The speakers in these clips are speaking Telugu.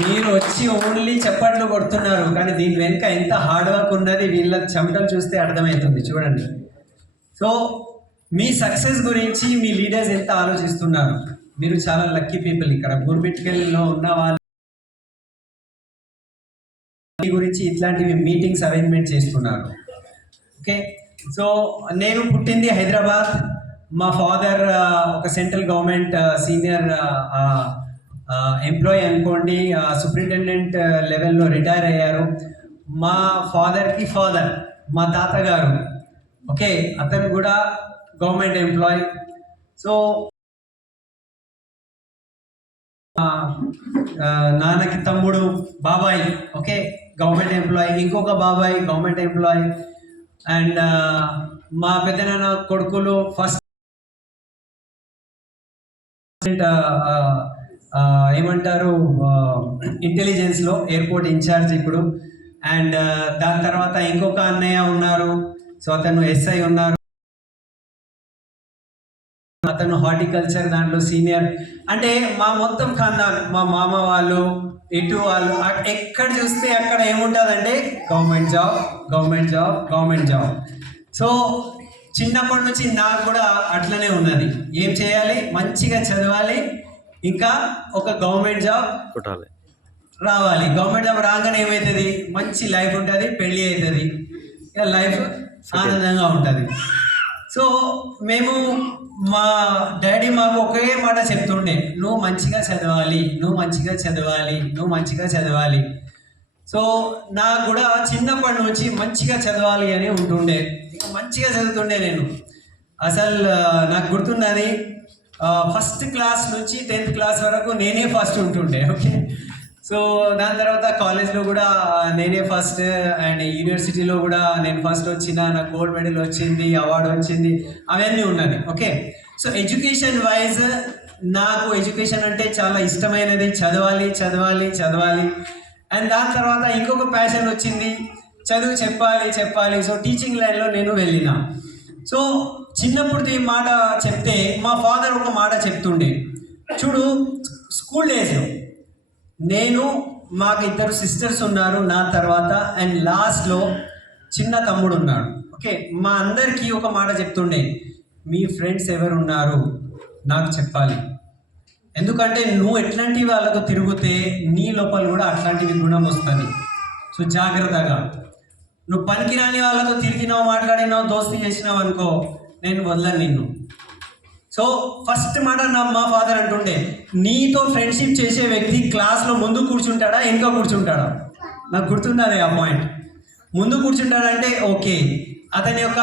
మీరు వచ్చి ఓన్లీ చప్పట్లు కొడుతున్నారు, కానీ దీని వెనుక ఎంత హార్డ్ వర్క్ ఉన్నది వీళ్ళ చెమటలు చూస్తే అర్థమవుతుంది. చూడండి. సో మీ సక్సెస్ గురించి మీ లీడర్స్ ఎంత ఆలోచిస్తున్నారు. మీరు చాలా లక్కీ పీపుల్. ఇక్కడ గుర్బిట్కెల్లో ఉన్న వాళ్ళ గురించి ఇట్లాంటివి మీటింగ్స్ అరేంజ్మెంట్ చేస్తున్నారు. ఓకే, సో నేను పుట్టింది హైదరాబాద్. మా ఫాదర్ ఒక సెంట్రల్ గవర్నమెంట్ సీనియర్ ఎంప్లాయీ అనుకోండి, సూపరింటెండెంట్ లెవెల్లో రిటైర్ అయ్యారు. మా ఫాదర్కి ఫాదర్ మా తాతగారు, ఓకే, అతను కూడా గవర్నమెంట్ ఎంప్లాయీ. సో నాన్నకి తమ్ముడు బాబాయ్, ఓకే, గవర్నమెంట్ ఎంప్లాయీ. ఇంకొక బాబాయ్ గవర్నమెంట్ ఎంప్లాయీ. అండ్ మా పెద్దనాన్న కొడుకులు ఫస్ట్ ఏమంటారు ఇంటెలిజెన్స్లో ఎయిర్పోర్ట్ ఇన్ఛార్జ్ ఇప్పుడు. అండ్ దాని తర్వాత ఇంకొక అన్నయ్య ఉన్నారు, సో అతను ఎస్ఐ ఉన్నారు. అతను హార్టికల్చర్ దాంట్లో సీనియర్. అంటే మా మొత్తం ఖాందాన్, మా మామ వాళ్ళు, ఇటు వాళ్ళు, ఎక్కడ చూస్తే అక్కడ ఏముంటుందంటే government job, government job, government job. So చిన్నప్పటి నుంచి నాకు కూడా అట్లనే ఉన్నది. ఏం చేయాలి, మంచిగా చదవాలి, ఇంకా ఒక గవర్నమెంట్ జాబ్ రావాలి. గవర్నమెంట్ జాబ్ రాగానే ఏమవుతుంది, మంచి లైఫ్ ఉంటుంది, పెళ్ళి అవుతుంది, ఇక లైఫ్ ఆనందంగా ఉంటుంది. సో మేము మా డాడీ మాకు ఒకే మాట చెప్తుండే, నువ్వు మంచిగా చదవాలి, నువ్వు మంచిగా చదవాలి, నువ్వు మంచిగా చదవాలి. సో నాకు కూడా చిన్నప్పటి నుంచి మంచిగా చదవాలి అని ఉంటుండే, ఇక మంచిగా చదువుతుండే నేను. అసలు నాకు గుర్తున్నది, ఫస్ట్ క్లాస్ నుంచి 10th క్లాస్ వరకు నేనే ఫస్ట్ ఉంటుండే. ఓకే, సో దాని తర్వాత కాలేజ్లో కూడా నేనే ఫస్ట్, అండ్ యూనివర్సిటీలో కూడా నేను ఫస్ట్ వచ్చిన, నాకు గోల్డ్ మెడల్ వచ్చింది, అవార్డు వచ్చింది, అవన్నీ ఉన్నది. ఓకే, సో ఎడ్యుకేషన్ వైజ్ నాకు ఎడ్యుకేషన్ అంటే చాలా ఇష్టమైనది, చదవాలి చదవాలి చదవాలి. అండ్ దాని తర్వాత ఇంకొక ప్యాషన్ వచ్చింది, చదువు చెప్పాలి చెప్పాలి. సో టీచింగ్ లైన్లో నేను వెళ్ళిన. సో చిన్నప్పుడు ఈ మాట చెప్తే మా ఫాదర్ ఒక మాట చెప్తుండే, చూడు స్కూల్ డేస్లో నేను, మాకు 2 సిస్టర్స్ ఉన్నారు నా తర్వాత, అండ్ లాస్ట్లో చిన్న తమ్ముడు ఉన్నాడు. ఓకే, మా అందరికీ ఒక మాట చెప్తుండే, మీ ఫ్రెండ్స్ ఎవరు ఉన్నారు నాకు చెప్పాలి, ఎందుకంటే నువ్వు ఎట్లాంటి వాళ్ళతో తిరిగితే నీ లోపల కూడా అట్లాంటివి గుణం వస్తుంది. సో జాగ్రత్తగా, నువ్వు పనికిరాని వాళ్ళతో తిరిగినావు, మాట్లాడినావు, దోస్తీ చేసినావు అనుకో, నేను వదలను నిన్ను. సో ఫస్ట్ మాట మా ఫాదర్ అంటుండే, నీతో ఫ్రెండ్షిప్ చేసే వ్యక్తి క్లాస్లో ముందు కూర్చుంటాడా వెనుక కూర్చుంటాడా? నాకు గుర్తున్నది ఆ పాయింట్. ముందు కూర్చుంటాడంటే ఓకే, అతని యొక్క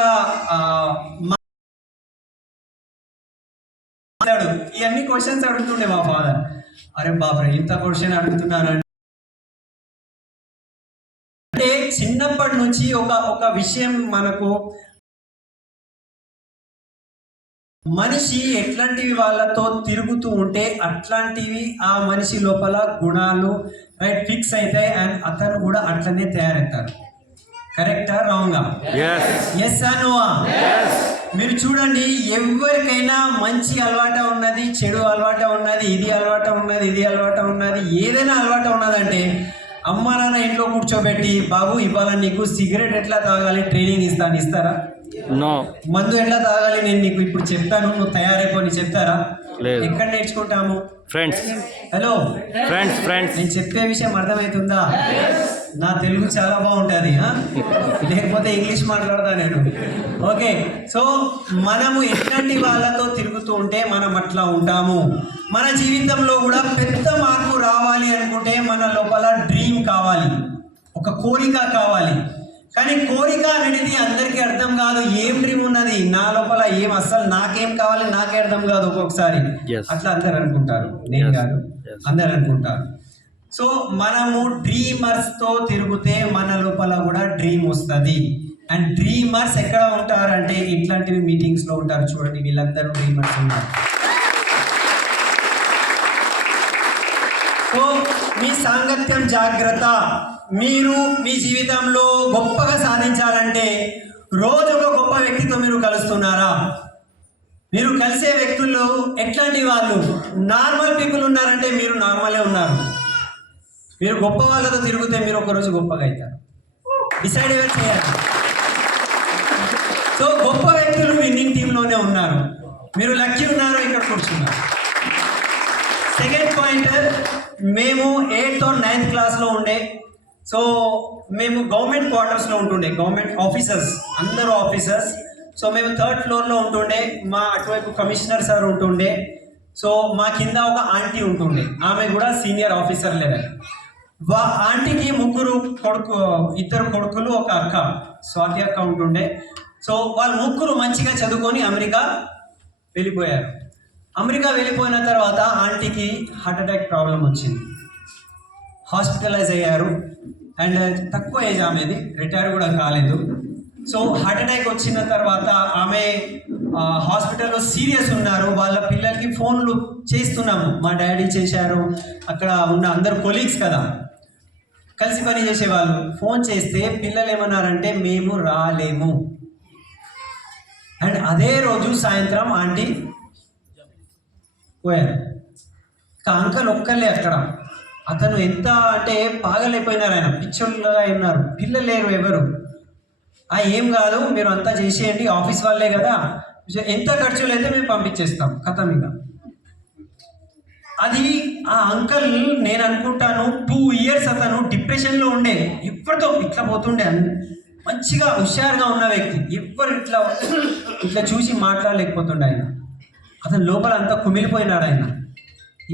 ఇవన్నీ క్వశ్చన్స్ అడుగుతుండే మా ఫాదర్. అరే బాబరే, ఇంత క్వశ్చన్ అడుగుతున్నారంటే అంటే చిన్నప్పటి నుంచి ఒక విషయం మనకు, మనిషి ఎట్లాంటివి వాళ్ళతో తిరుగుతూ ఉంటే అట్లాంటివి ఆ మనిషి లోపల గుణాలు రైట్ ఫిక్స్ అవుతాయి, అండ్ అతను కూడా అట్లనే తయారవుతారు. కరెక్టా రాంగా? ఎస్ అనువా? మీరు చూడండి, ఎవరికైనా మంచి అలవాటు ఉన్నది, చెడు అలవాటు ఉన్నది, ఇది అలవాటు ఉన్నది, ఇది అలవాటు ఉన్నది, ఏదైనా అలవాటు ఉన్నదంటే అమ్మ నాన్న ఇంట్లో కూర్చోబెట్టి, బాబు ఇవాళ నీకు సిగరెట్ ఎట్లా తాగాలి ట్రైనింగ్ ఇస్తారా? నో. మందు ఎట్లా తాగాలి నేను నీకు ఇప్పుడు చెప్తాను, నువ్వు తయారైపోని చెప్తారా? ఎక్కడ నేర్చుకుంటాము? ఫ్రెండ్స్. Hello friends. నేను చెప్పే విషయం అర్థమవుతుందా? నా తెలుగు చాలా బాగుంటుంది, లేకపోతే ఇంగ్లీష్ మాట్లాడతా నేను. ఓకే, సో మనము ఎట్లాంటి వాళ్ళతో తిరుగుతూ ఉంటే మనం అట్లా ఉంటాము. మన జీవితంలో కూడా పెద్ద మార్పు రావాలి అనుకుంటే మన లోపల డ్రీమ్ కావాలి, ఒక కోరిక కావాలి. కానీ కోరిక అనేది అందరికీ అర్థం కాదు. ఏం డ్రీమ్ ఉన్నది నా లోపల, ఏం అస్సలు నాకేం కావాలి నాకే అర్థం కాదు ఒక్కొక్కసారి. అట్లా అందరు అనుకుంటారు, నేను కాదు, అందరు అనుకుంటారు. సో మనము డ్రీమర్స్తో తిరిగితే మన లోపల కూడా డ్రీమ్ వస్తుంది. అండ్ డ్రీమర్స్ ఎక్కడ ఉంటారంటే ఇట్లాంటివి మీటింగ్స్లో ఉంటారు. చూడండి, వీళ్ళందరూ డ్రీమర్స్ ఉన్నారు. సో మీ సాంగత్యం జాగ్రత్త. మీరు మీ జీవితంలో గొప్పగా సాధించాలంటే రోజు ఒక గొప్ప వ్యక్తితో మీరు కలుస్తున్నారా? మీరు కలిసే వ్యక్తులు ఎట్లాంటి వాళ్ళు? నార్మల్ పీపుల్ ఉన్నారంటే మీరు నార్మలే ఉన్నారు. మీరు గొప్ప వాళ్ళతో తిరిగితే మీరు ఒకరోజు గొప్పగా అవుతారు. డిసైడ్ ఎవరు చేయాలి. సో గొప్ప వ్యక్తులు విన్నింగ్ టీంలోనే ఉన్నారు. మీరు లక్కీ ఉన్నారు, ఇక్కడ కూర్చున్నారు. సెకండ్ పాయింట్, మేము 8th or 9th క్లాస్లో ఉండే. సో మేము గవర్నమెంట్ క్వార్టర్స్లో ఉంటుండే, గవర్నమెంట్ ఆఫీసర్స్, అందరూ ఆఫీసర్స్. సో మేము 3rd ఫ్లోర్లో ఉంటుండే. మా అటువైపు కమిషనర్ సార్ ఉంటుండే. సో మా కింద ఒక ఆంటీ ఉంటుండే, ఆమె కూడా సీనియర్ ఆఫీసర్ లెవెల్. ఆంటీకి ఇద్దరు కొడుకులు, ఒక అక్క, స్వాతి అక్క ఉంటుండే. సో వాళ్ళు ముగ్గురు మంచిగా చదువుకొని అమెరికా వెళ్ళిపోయారు. అమెరికా వెళ్ళిపోయిన తర్వాత ఆంటీకి హార్ట్ అటాక్ ప్రాబ్లం వచ్చింది, హాస్పిటలైజ్ అయ్యారు. అండ్ తక్కువ ఏజ్ ఆమెది, రిటైర్ కూడా కాలేదు. సో హార్ట్ అటాక్ వచ్చిన తర్వాత ఆమె హాస్పిటల్లో సీరియస్ ఉన్నారు. వాళ్ళ పిల్లలకి ఫోన్లు చేస్తున్నాము, మా డాడీ చేశారు, అక్కడ ఉన్న అందరు కొలీగ్స్ కదా, కలిసి పని చేసేవాళ్ళు. ఫోన్ చేస్తే పిల్లలు ఏమన్నారంటే మేము రాలేము. అండ్ అదే రోజు సాయంత్రం ఆంటీ పోయారు. అంకల్ ఒక్కళ్ళే అక్కడ. అతను ఎంత అంటే పాగలైపోయినారు, ఆయన పిచ్చోళ్ళగా ఉన్నారు. పిల్లలు లేరు ఎవరు. ఏం కాదు, మీరు అంతా చేసేయండి, ఆఫీస్ వాళ్ళే కదా, ఎంత ఖర్చులు అయితే మేము పంపించేస్తాం, కథం. ఇక అది ఆ అంకల్, నేను అనుకుంటాను 2 years అతను డిప్రెషన్లో ఉండే. ఎప్పటితో ఇట్లా పోతుండే, మంచిగా హుషారుగా ఉన్న వ్యక్తి. ఎవ్వరు ఇట్లా చూసి మాట్లాడలేకపోతుండే ఆయన. అతను లోపల అంతా కుమిలిపోయినాడు. ఆయన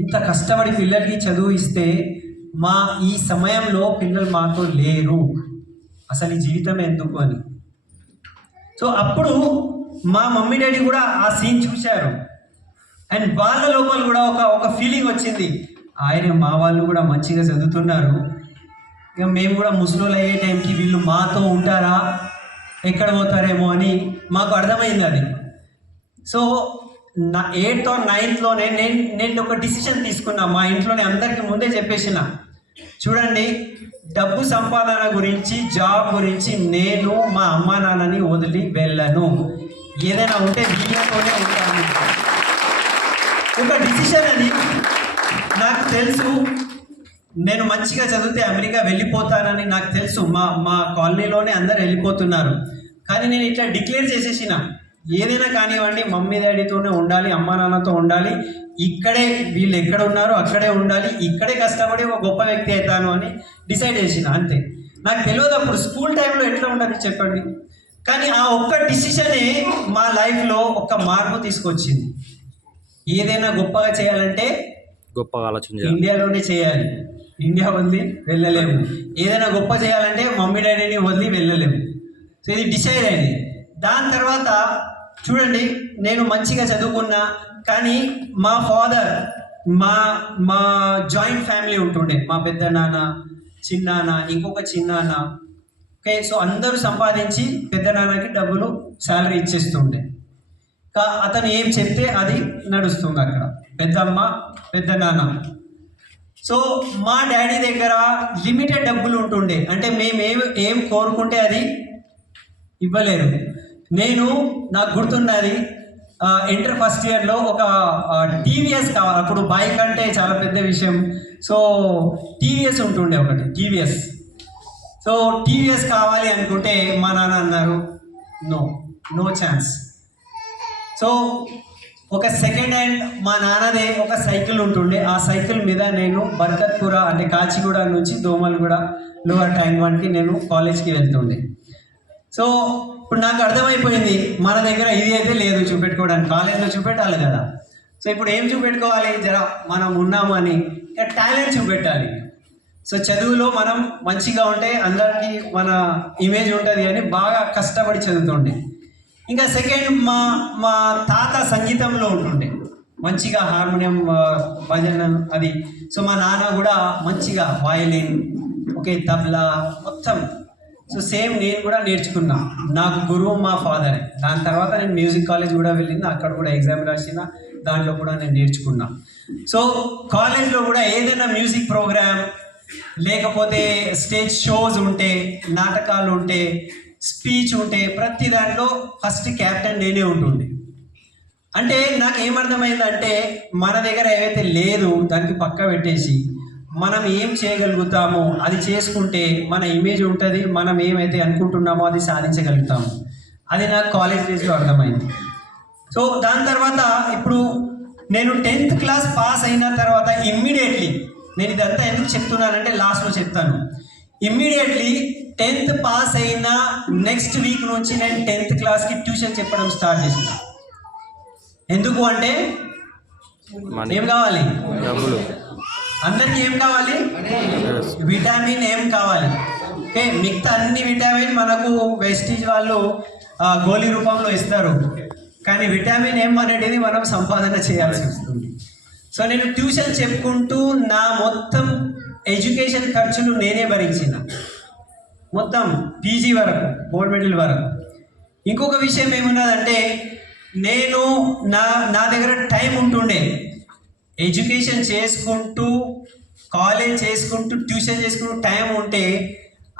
ఇంత కష్టపడి పిల్లలకి చదువు ఇస్తే ఈ సమయంలో పిల్లలు మాతో లేరు, అసలు ఈ జీవితం ఎందుకు అని. సో అప్పుడు మా మమ్మీ డాడీ కూడా ఆ సీన్ చూశారు. అండ్ వాళ్ళ లోపల కూడా ఒక ఫీలింగ్ వచ్చింది, మా వాళ్ళు కూడా మంచిగా చదువుతున్నారు, ఇక మేము కూడా ముసలోళ్ళు అయ్యే టైంకి వీళ్ళు మాతో ఉంటారా, ఎక్కడ పోతారేమో అని మాకు అర్థమైంది అది. సో 8th or 9thలోనే నేను ఒక డిసిషన్ తీసుకున్నా. మా ఇంట్లోనే అందరికీ ముందే చెప్పేసిన, చూడండి, డబ్బు సంపాదన గురించి, జాబ్ గురించి నేను మా అమ్మా నాన్నని వదిలి వెళ్ళను, ఏదైనా ఉంటే వీళ్ళతోనే ఉంటాను. ఒక డిసిషన్ అది. నాకు తెలుసు నేను మంచిగా చదివితే అమెరికా వెళ్ళిపోతానని నాకు తెలుసు. మా కాలనీలోనే అందరు వెళ్ళిపోతున్నారు. కానీ నేను ఇట్లా డిక్లేర్ చేసేసిన, ఏదైనా కానివ్వండి మమ్మీ డాడీతోనే ఉండాలి, అమ్మా నాన్నతో ఉండాలి, ఇక్కడే వీళ్ళు ఎక్కడ ఉన్నారో అక్కడే ఉండాలి, ఇక్కడే కష్టపడి ఒక గొప్ప వ్యక్తి అవుతాను అని డిసైడ్ చేసిన. అంతే. నాకు తెలియదు అప్పుడు స్కూల్ టైంలో ఎట్లా ఉంటుంది చెప్పండి. కానీ ఆ ఒక్క డిసిషనే మా లైఫ్లో ఒక మార్పు తీసుకొచ్చింది. ఏదైనా గొప్పగా చేయాలంటే గొప్పగా ఆలోచన ఇండియాలోనే చేయాలి, ఇండియా వదిలి వెళ్ళలేము. ఏదైనా గొప్ప చేయాలంటే మమ్మీ డాడీని వదిలి వెళ్ళలేము. సో ఇది డిసైడ్ అయింది. దాని తర్వాత చూడండి, నేను మంచిగా చదువుకున్నా, కానీ మా ఫాదర్, మా జాయింట్ ఫ్యామిలీ ఉంటుండే, మా పెద్ద నాన్న, చిన్నాన్న, ఇంకొక చిన్నాన్న. ఓకే, సో అందరూ సంపాదించి పెద్ద నాన్నకి డబ్బులు శాలరీ ఇచ్చేస్తుండే. అతను ఏం చెప్తే అది నడుస్తుంది అక్కడ, పెద్దమ్మ పెద్ద నాన్న. సో మా డాడీ దగ్గర లిమిటెడ్ డబ్బులు ఉంటుండే, అంటే మేము ఏం కోరుకుంటే అది ఇవ్వలేరు. నాకు గుర్తున్నది, ఇంటర్ ఫస్ట్ ఇయర్లో ఒక టీవీఎస్ కావాలి. అప్పుడు బైక్ అంటే చాలా పెద్ద విషయం. సో టీవీఎస్ ఉంటుండే ఒకటి, టీవీఎస్. సో టీవీఎస్ కావాలి అనుకుంటే మా నాన్న అన్నారు, నో ఛాన్స్. సో ఒక సెకండ్ హ్యాండ్ మా నాన్నదే ఒక సైకిల్ ఉంటుండే. ఆ సైకిల్ మీద నేను బర్కత్పుర అంటే కాచిగూడ నుంచి దోమలగూడ లోవర్ ట్యాంక్ బండ్కి నేను కాలేజ్కి వెళ్తుండే. సో ఇప్పుడు నాకు అర్థమైపోయింది, మన దగ్గర ఇది అయితే లేదు చూపెట్టుకోవడానికి, కాలేజ్లో చూపెట్టాలి కదా. సో ఇప్పుడు ఏం చూపెట్టుకోవాలి, మనం ఉన్నామని టాలెంట్ చూపెట్టాలి. సో చదువులో మనం మంచిగా ఉంటే అందరికీ మన ఇమేజ్ ఉంటుంది అని బాగా కష్టపడి చదువుతుండే. ఇంకా సెకండ్, మా తాత సంగీతంలో ఉంటుండే, మంచిగా హార్మోనియం, భజన అది. సో మా నాన్న కూడా మంచిగా వయలిన్, ఓకే, తబలా మొత్తం. సో సేమ్ నేను కూడా నేర్చుకున్నా. నాకు గురువు మా ఫాదరే. దాని తర్వాత నేను మ్యూజిక్ కాలేజ్ కూడా వెళ్ళిన, అక్కడ కూడా ఎగ్జామ్ రాసిన, దాంట్లో కూడా నేను నేర్చుకున్నా. సో కాలేజ్లో కూడా ఏదైనా మ్యూజిక్ ప్రోగ్రామ్ లేకపోతే స్టేజ్ షోస్ ఉంటే, నాటకాలు ఉంటే, స్పీచ్ ఉంటే, ప్రతి దాంట్లో ఫస్ట్ క్యాప్టెన్ నేనే ఉంటుండే. అంటే నాకు ఏమర్థమైందంటే, మన దగ్గర ఏవైతే లేదు దానికి పక్క పెట్టేసి మనం ఏం చేయగలుగుతామో అది చేసుకుంటే మన ఇమేజ్ ఉంటుంది, మనం ఏమైతే అనుకుంటున్నామో అది సాధించగలుగుతాము. అది నాకు కాలేజ్ డేస్లో అర్థమైంది. సో దాని తర్వాత ఇప్పుడు నేను 10th క్లాస్ పాస్ అయిన తర్వాత ఇమ్మీడియట్లీ, నేను ఇదంతా ఎందుకు చెప్తున్నానంటే లాస్ట్లో చెప్తాను. ఇమ్మీడియట్లీ 10th పాస్ అయిన నెక్స్ట్ వీక్ నుంచి నేను 10th క్లాస్కి ట్యూషన్ చెప్పడం స్టార్ట్ చేసిన. ఎందుకు అంటే Money. ఏం కావాలి, డబ్బులు. అందరికీ ఏం కావాలి, విటమిన్ ఏం కావాలి. ఓకే, మిగతా అన్ని విటమిన్ మనకు వెస్టీజ్ వాళ్ళు గోళీ రూపంలో ఇస్తారు, కానీ విటమిన్ ఏం అనేది మనం సంపాదన చేయాల్సి వస్తుంది. సో నేను ట్యూషన్ చెప్పుకుంటూ నా మొత్తం ఎడ్యుకేషన్ ఖర్చులు నేనే భరించిన, మొత్తం పీజీ వరకు, గోల్డ్ మెడల్ వరకు. ఇంకొక విషయం ఏమున్నదంటే నేను నా దగ్గర టైం ఉంటుండే, ఎడ్యుకేషన్ చేసుకుంటూ కాలేజ్ చేసుకుంటూ ట్యూషన్ చేసుకుంటూ టైం ఉంటే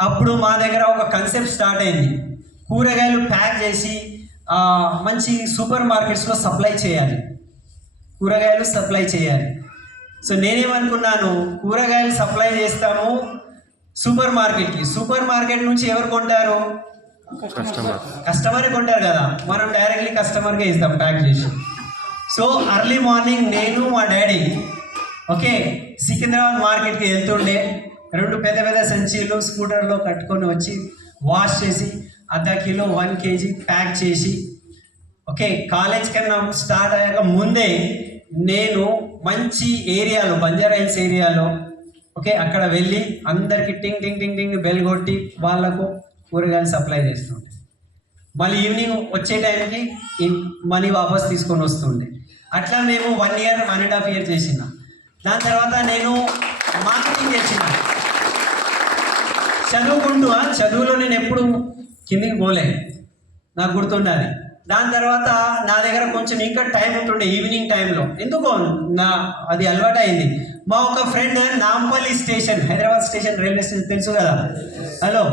అప్పుడు మా దగ్గర ఒక కన్సెప్ట్ స్టార్ట్ అయింది. కూరగాయలు ప్యాక్ చేసి మంచి సూపర్ మార్కెట్స్లో సప్లై చేయాలి, కూరగాయలు సప్లై చేయాలి. సో నేనేమనుకున్నాను, కూరగాయలు సప్లై చేస్తాము సూపర్ మార్కెట్కి, సూపర్ మార్కెట్ నుంచి ఎవరు కొంటారు, కస్టమరే కొంటారు కదా, మనం డైరెక్ట్లీ కస్టమర్కే ఇస్తాం ప్యాక్ చేసి. సో అర్లీ మార్నింగ్ నేను మా డాడీ ఓకే సికింద్రాబాద్ మార్కెట్కి వెళ్తుండే, 2 పెద్ద పెద్ద సంచీలు స్కూటర్లో కట్టుకొని వచ్చి వాష్ చేసి ½ కిలో 1 kg ప్యాక్ చేసి, ఓకే కాలేజ్ కన్నా స్టార్ట్ అయ్యాక ముందే నేను మంచి ఏరియాలో, బంజారా హిల్స్ ఏరియాలో, ఓకే అక్కడ వెళ్ళి అందరికి టింగ్ టింగ్ టింగ్ టింగ్ బెల్ కొట్టి వాళ్ళకు కూరగాయలు సప్లై చేస్తుండే. మళ్ళీ ఈవినింగ్ వచ్చే టైంకి మనీ వాపస్ తీసుకొని వస్తుండే. అట్లా మేము 1 year 1.5 year చేసిన. దాని తర్వాత నేను మార్కెటింగ్ చేసిన, చదువుకుంటూ చదువులో నేను ఎప్పుడు కిందికి పోలే, నాకు గుర్తున్నది. దాని తర్వాత నా దగ్గర కొంచెం ఇంకా టైం ఉంటుండే ఈవినింగ్ టైంలో, ఎందుకో అది అలవాటు అయింది. మా ఒక friend Nampally station, Hyderabad station railway station తెలుసు కదా, హలో,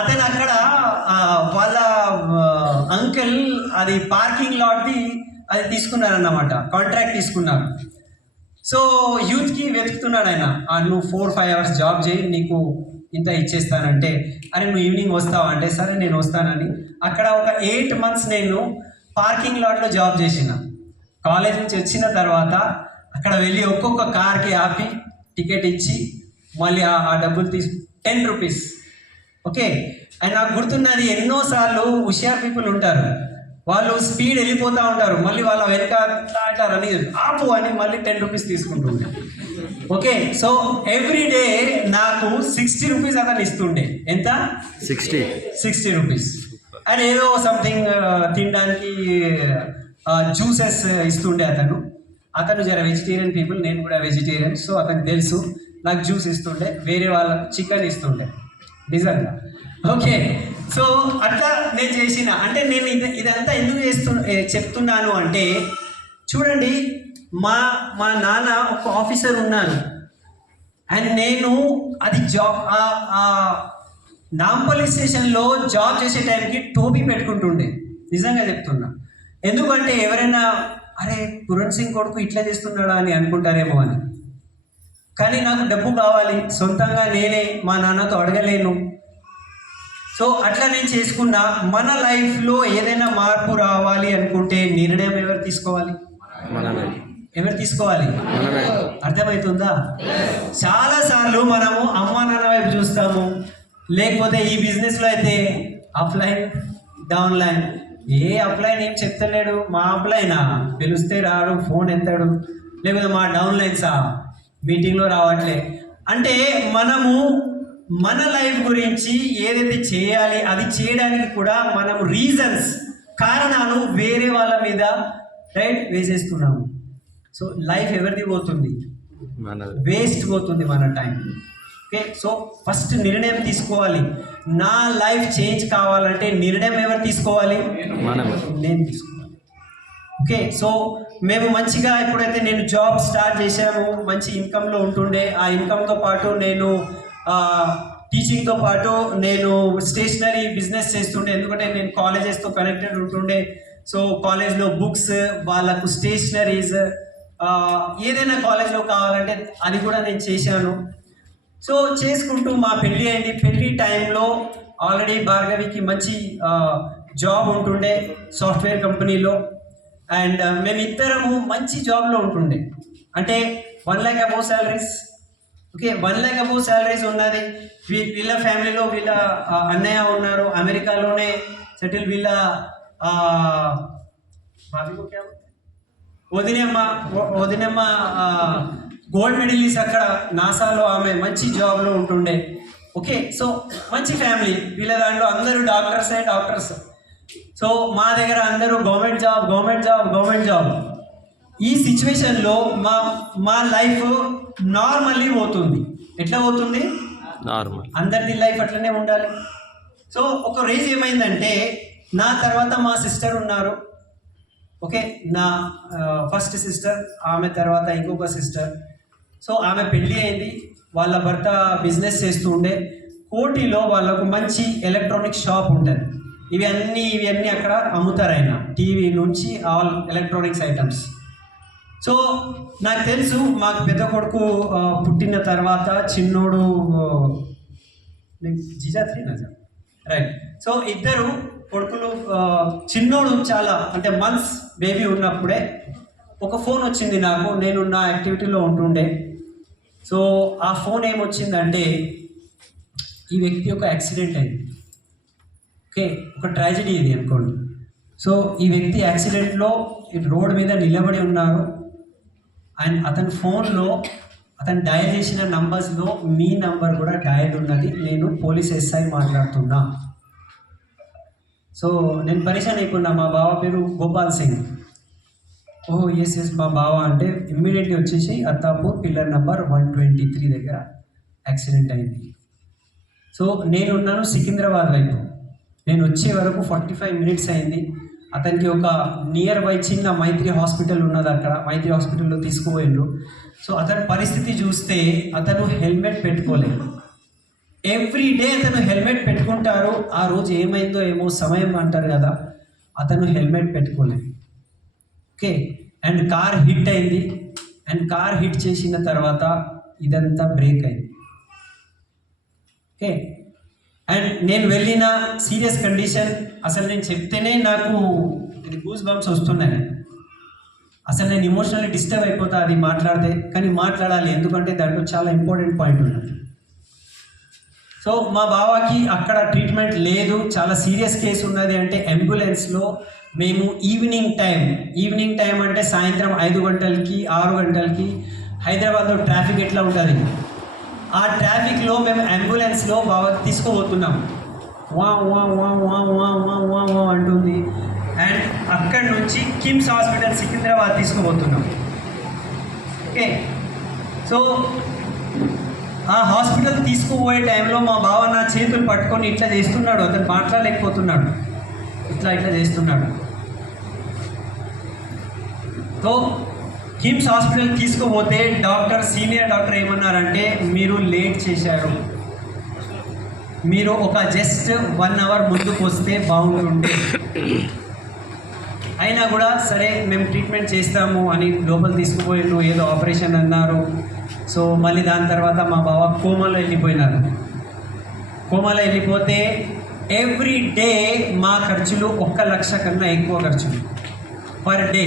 అతను అక్కడ వాళ్ళ అంకుల్ అది పార్కింగ్ లాట్ది అది తీసుకున్నారన్నమాట, కాంట్రాక్ట్ తీసుకున్నారు. సో యూత్కి వెతుకుతున్నాడు ఆయన, నువ్వు 4-5 hours జాబ్ చేయి, నీకు ఇంత ఇచ్చేస్తానంటే, అరే నువ్వు ఈవినింగ్ వస్తావా అంటే సరే నేను వస్తానని అక్కడ ఒక 8 months నేను పార్కింగ్ లాట్లో జాబ్ చేసిన. కాలేజ్ నుంచి వచ్చిన తర్వాత అక్కడ వెళ్ళి ఒక్కొక్క కార్కి ఆపి టికెట్ ఇచ్చి మళ్ళీ ఆ డబ్బులు తీసి 10 rupees. ఓకే, అండ్ నాకు గుర్తున్నది, ఎన్నోసార్లు హుషియార్ పీపుల్ ఉంటారు, వాళ్ళు స్పీడ్ వెళ్ళిపోతూ ఉంటారు, మళ్ళీ వాళ్ళ వెనక అట్లా రని ఆపు అని మళ్ళీ 10 rupees తీసుకుంటుండే. ఓకే, సో ఎవ్రీ డే నాకు 60 rupees అతను ఇస్తుండే. ఎంత? 60 rupees. అండ్ ఏదో సంథింగ్ తినడానికి జ్యూసెస్ ఇస్తుండే అతను జర వెజిటేరియన్ పీపుల్, నేను కూడా వెజిటేరియన్, సో అతనికి తెలుసు, నాకు జ్యూస్ ఇస్తుండే, వేరే వాళ్ళకు చికెన్ ఇస్తుండే నిజంగా. ఓకే, సో అట్లా నేను చేసిన. అంటే నేను ఇదంతా ఎందుకు చెప్తున్నాను అంటే చూడండి, మా నాన్న ఒక ఆఫీసర్ ఉన్నారు, అండ్ నేను అది జాబ్ నాంపల్లి స్టేషన్లో జాబ్ చేసే టైంకి టోపీ పెట్టుకుంటుండే, నిజంగా చెప్తున్నా. ఎందుకంటే ఎవరైనా అరే పురణ్ సింగ్ కొడుకు ఇట్లా చేస్తున్నాడా అని అనుకుంటారేమో అని. కానీ నాకు డబ్బు కావాలి, సొంతంగా నేనే మా నాన్నతో అడగలేను. సో అట్లా నేను చేసుకున్నా. మన లైఫ్లో ఏదైనా మార్పు రావాలి అనుకుంటే నిర్ణయం ఎవరు తీసుకోవాలి? ఎవరు తీసుకోవాలి? అర్థమవుతుందా? చాలాసార్లు మనము అమ్మా నాన్న వైపు చూస్తాము, లేకపోతే ఈ బిజినెస్లో అయితే అప్లైన్ డౌన్లైన్, ఏ అప్లైన్ ఏం చెప్తలేడు, మా అప్లైనా పిలిస్తే రాడు, ఫోన్ ఎత్తాడు, లేకపోతే మా డౌన్లైన్సా మీటింగ్లో రావట్లే. అంటే మనము మన లైఫ్ గురించి ఏదైతే చేయాలి అది చేయడానికి కూడా మనం రీజన్స్, కారణాలు వేరే వాళ్ళ మీద రైట్ వేసేస్తున్నాము. సో లైఫ్ ఎవరిది పోతుంది? వేస్ట్ పోతుంది మన టైం. ఓకే, సో ఫస్ట్ నిర్ణయం తీసుకోవాలి. నా లైఫ్ చేంజ్ కావాలంటే నిర్ణయం ఎవరు తీసుకోవాలి? నేను తీసుకోవాలి. ఓకే, సో మేము మంచిగా ఎప్పుడైతే నేను జాబ్ స్టార్ట్ చేశాము, మంచి ఇన్కంలో ఉంటుండే, ఆ ఇన్కంతో పాటు నేను టీచింగ్తో పాటు నేను స్టేషనరీ బిజినెస్ చేస్తుండే, ఎందుకంటే నేను కాలేజెస్తో కనెక్టెడ్ ఉంటుండే. సో కాలేజ్లో బుక్స్, వాళ్ళకు స్టేషనరీస్, ఏదైనా కాలేజ్లో కావాలంటే అది కూడా నేను చేశాను. సో చేసుకుంటూ మా పెళ్ళి అయింది. పెళ్ళి టైంలో ఆల్రెడీ భార్గవికి మంచి జాబ్ ఉంటుండే సాఫ్ట్వేర్ కంపెనీలో. అండ్ మేమిద్దరము మంచి జాబ్లో ఉంటుండే, అంటే 1 lakh above salaries. Okay, 1 lakh above salaries ఉన్నది. వీళ్ళ ఫ్యామిలీలో వీళ్ళ అన్నయ్య ఉన్నారు అమెరికాలోనే సెటిల్. వీళ్ళ వదినమ్మ గోల్డ్ మెడలిస్ట్ అక్కడ నాసాలో, ఆమె మంచి జాబ్లో ఉంటుండే. ఓకే, సో మంచి ఫ్యామిలీ వీళ్ళ. దాంట్లో అందరూ డాక్టర్స్. సో మా దగ్గర అందరూ గవర్నమెంట్ జాబ్. ఈ సిచ్యువేషన్లో మా లైఫ్ నార్మల్లీ పోతుంది. ఎట్లా పోతుంది? నార్మల్. అందరిది లైఫ్ అట్లనే ఉండాలి. సో ఒక రేజ్ ఏమైందంటే, నా తర్వాత మా సిస్టర్ ఉన్నారు. ఓకే, నా ఫస్ట్ సిస్టర్, ఆమె తర్వాత ఇంకొక సిస్టర్. సో ఆమె పెళ్ళి అయింది. వాళ్ళ భర్త బిజినెస్ చేస్తూ ఉండే. కోటిలో వాళ్ళకు మంచి ఎలక్ట్రానిక్ షాప్ ఉంటుంది. ఇవన్నీ అక్కడ అమ్ముతారు. ఆయన టీవీ నుంచి ఆల్ ఎలక్ట్రానిక్స్ ఐటమ్స్. సో నాకు తెలుసు, మాకు పెద్ద కొడుకు పుట్టిన తర్వాత చిన్నోడు రైట్. సో ఇద్దరు కొడుకులు, చిన్నోడు చాలా అంటే మంత్స్ బేబీ ఉన్నప్పుడే ఒక ఫోన్ వచ్చింది నాకు. నేను నా యాక్టివిటీలో ఉంటుండే. సో ఆ ఫోన్ ఏమొచ్చిందంటే, ఈ వ్యక్తి ఒక యాక్సిడెంట్ అయింది. ఓకే, ఒక ట్రాజడీ ఇది అనుకోండి. సో ఈ వ్యక్తి యాక్సిడెంట్లో రోడ్ మీద నిలబడి ఉన్నారు. అండ్ అతని ఫోన్లో అతను డయల్ చేసిన నంబర్స్లో మీ నంబర్ కూడా డయల్ ఉన్నది. నేను పోలీస్ ఎస్ఐ మాట్లాడుతున్నా. సో నేను పరిచయం అయిపోయినా. మా బావ పేరు గోపాల్ సింగ్. ఓహో ఎస్ మా బావ అంటే ఇమ్మీడియట్లీ వచ్చేసి అత్తాపూర్ పిల్లర్ నెంబర్ 123 దగ్గర యాక్సిడెంట్ అయింది. సో నేనున్నాను సికింద్రాబాద్ వైపు. నేను వచ్చే వరకు 45 minutes అయింది. అతనికి ఒక నియర్ బై చిన్న మైత్రి హాస్పిటల్ ఉన్నది, అక్కడ మైత్రి హాస్పిటల్లో తీసుకుపోయిండ్రు. సో అతని పరిస్థితి చూస్తే అతను హెల్మెట్ పెట్టుకోలేదు. ఎవ్రీ డే అతను హెల్మెట్ పెట్టుకుంటారు. ఆ రోజు ఏమైందో ఏమో, సమయం అంటారు కదా, అతను హెల్మెట్ పెట్టుకోలేదు. ఓకే, అండ్ కార్ హిట్ అయింది. అండ్ కార్ హిట్ చేసిన తర్వాత ఇదంతా బ్రేక్ అయింది. ఓకే, అండ్ నేను వెళ్ళిన సీరియస్ కండిషన్. అసలు నేను చెప్తేనే నాకు ఇది గూస్ బంప్స్ వస్తున్నాయి. అసలు నేను ఇమోషనల్లీ డిస్టర్బ్ అయిపోతా అది మాట్లాడితే. కానీ మాట్లాడాలి, ఎందుకంటే దాంట్లో చాలా ఇంపార్టెంట్ పాయింట్ ఉన్నది. సో మా బావకి అక్కడ ట్రీట్మెంట్ లేదు, చాలా సీరియస్ కేసు ఉన్నది. అంటే అంబులెన్స్లో మేము ఈవినింగ్ టైం అంటే సాయంత్రం 5 గంటలకి 6 గంటలకి హైదరాబాద్లో ట్రాఫిక్ ఎట్లా ఉంటుంది, ఆ ట్రాఫిక్లో మేము అంబులెన్స్లో బాగా తీసుకుపోతున్నాం. వా వా వా వా వా వా వా వా అంటుంది. అండ్ అక్కడి నుంచి కిమ్స్ హాస్పిటల్ సికింద్రాబాద్ తీసుకుపోతున్నాం. ఓకే, సో ఆ హాస్పిటల్ తీసుకుపోయే టైంలో మా బావ నా చేతులు పట్టుకొని ఇట్లా చేస్తున్నాడు. అతను మాట్లాడలేకపోతున్నాడు, ఇట్లా చేస్తున్నాడు. సో కిమ్స్ హాస్పిటల్ తీసుకుపోతే సీనియర్ డాక్టర్ ఏమన్నారంటే, మీరు లేట్ చేశారు, మీరు ఒక జస్ట్ 1 hour ముందుకు వస్తే బాగుంటుండే. అయినా కూడా సరే మేము ట్రీట్మెంట్ చేస్తాము అని లోపల తీసుకుపోయిండ్రు. ఏదో ఆపరేషన్ అన్నారు. సో మళ్ళీ దాని తర్వాత మా బావ కోమాలో వెళ్ళిపోయినారు. కోమాలో వెళ్ళిపోతే ఎవ్రీ డే మా ఖర్చులు 1 లక్ష కన్నా ఎక్కువ ఖర్చులు పర్ డే.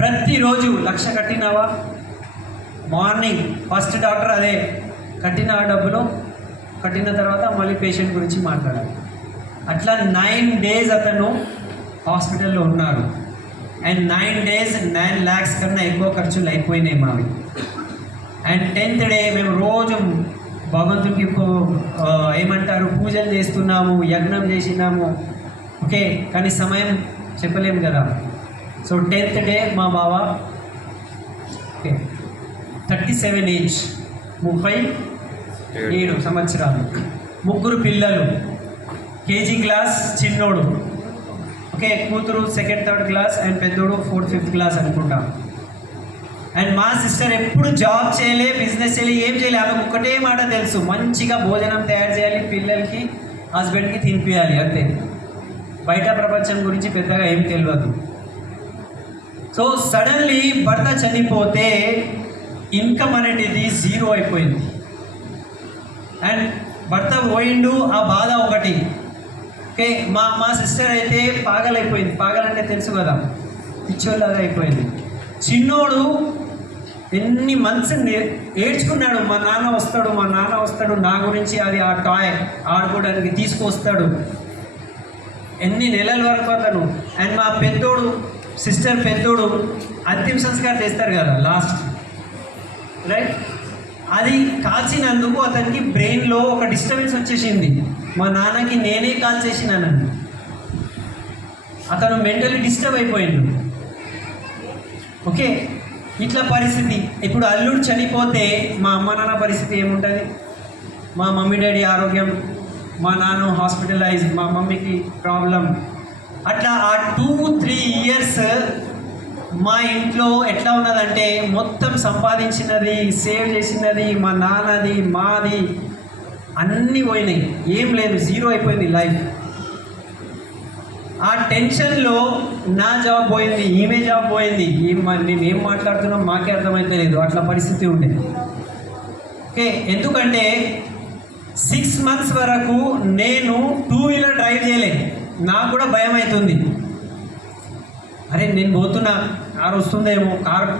ప్రతిరోజు 1 లక్ష కట్టినావా, మార్నింగ్ ఫస్ట్ డాక్టర్ అదే కట్టిన డబ్బులు కట్టిన తర్వాత మళ్ళీ పేషెంట్ గురించి మాట్లాడాలి. అట్లా 9 days అతను హాస్పిటల్లో ఉన్నారు. అండ్ 9 days 9 lakhs కన్నా ఎక్కువ ఖర్చులు అయిపోయినాయి మావి. అండ్ 10th day మేము రోజు భగవంతుడికి ఏమంటారు పూజలు చేస్తున్నాము, యజ్ఞం చేసినాము. ఓకే, కానీ సమయం చెప్పలేము కదా. సో 10th day మా బావ 37 age, 37 సంవత్సరాలు, 3 పిల్లలు, కేజీ క్లాస్ చిన్నోడు. ఓకే, కూతురు 2nd 3rd క్లాస్ అండ్ పెద్దోడు 4th 5th క్లాస్ అనుకుంటా. అండ్ మా సిస్టర్ ఎప్పుడు జాబ్ చేయలే, బిజినెస్ చేయలే, ఏం చేయలే. ఆమెకు ఒకటే మాట తెలుసు, మంచిగా భోజనం తయారు చేయాలి, పిల్లలకి హస్బెండ్కి తినిపించాలి, అంతే. బయట ప్రపంచం గురించి పెద్దగా ఏం తెలియదు. సో సడన్లీ భర్త చనిపోతే ఇన్కమ్ అనేది జీరో అయిపోయింది. అండ్ భర్త పోయిండు, ఆ బాధ ఒకటి. ఓకే, మా సిస్టర్ అయితే పాగలైపోయింది. పాగలంటే తెలుసు కదా, పిచ్చోళ్ళలాగా అయిపోయింది. చిన్నోడు ఎన్ని మంత్స్ ఏడ్చుకున్నాడు, మా నాన్న వస్తాడు నా గురించి అది ఆ టాయ్ ఆడుకోవడానికి తీసుకొస్తాడు. ఎన్ని నెలల వరకు అతను. అండ్ మా పెద్దోడు, సిస్టర్ పెద్దోడు అంతిమ సంస్కారం చేస్తారు కదా లాస్ట్, రైట్? అది కాల్చినందుకు అతనికి బ్రెయిన్లో ఒక డిస్టర్బెన్స్ వచ్చేసింది. మా నాన్నకి నేనే కాల్ చేసినానని అతను మెంటలీ డిస్టర్బ్ అయిపోయిండు. ఓకే, ఇట్లా పరిస్థితి. ఇప్పుడు అల్లుడు చనిపోతే మా అమ్మ నాన్న పరిస్థితి ఏముంటుంది? మా మమ్మీ డాడీ ఆరోగ్యం, మా నాన్న హాస్పిటలైజ్, మా మమ్మీకి ప్రాబ్లం. అట్లా ఆ 2-3 ఇయర్స్ మా ఇంట్లో ఎట్లా ఉన్నదంటే మొత్తం సంపాదించినది, సేవ్ చేసినది, మా నాన్నది, మాది అన్నీ పోయినాయి. ఏం లేదు, జీరో అయిపోయింది లైఫ్. ఆ టెన్షన్లో నా జాబ్ పోయింది, ఈమె జాబ్ పోయింది. మేము ఏం మాట్లాడుతున్నాం మాకే అర్థమైతే లేదు. అట్లా పరిస్థితి ఉండేది. ఓకే, ఎందుకంటే 6 months వరకు నేను 2-wheeler డ్రైవ్ చేయలేదు. నాకు కూడా భయం అవుతుంది. అరే నేను పోతున్నా, కారు వస్తుందేమో, కారు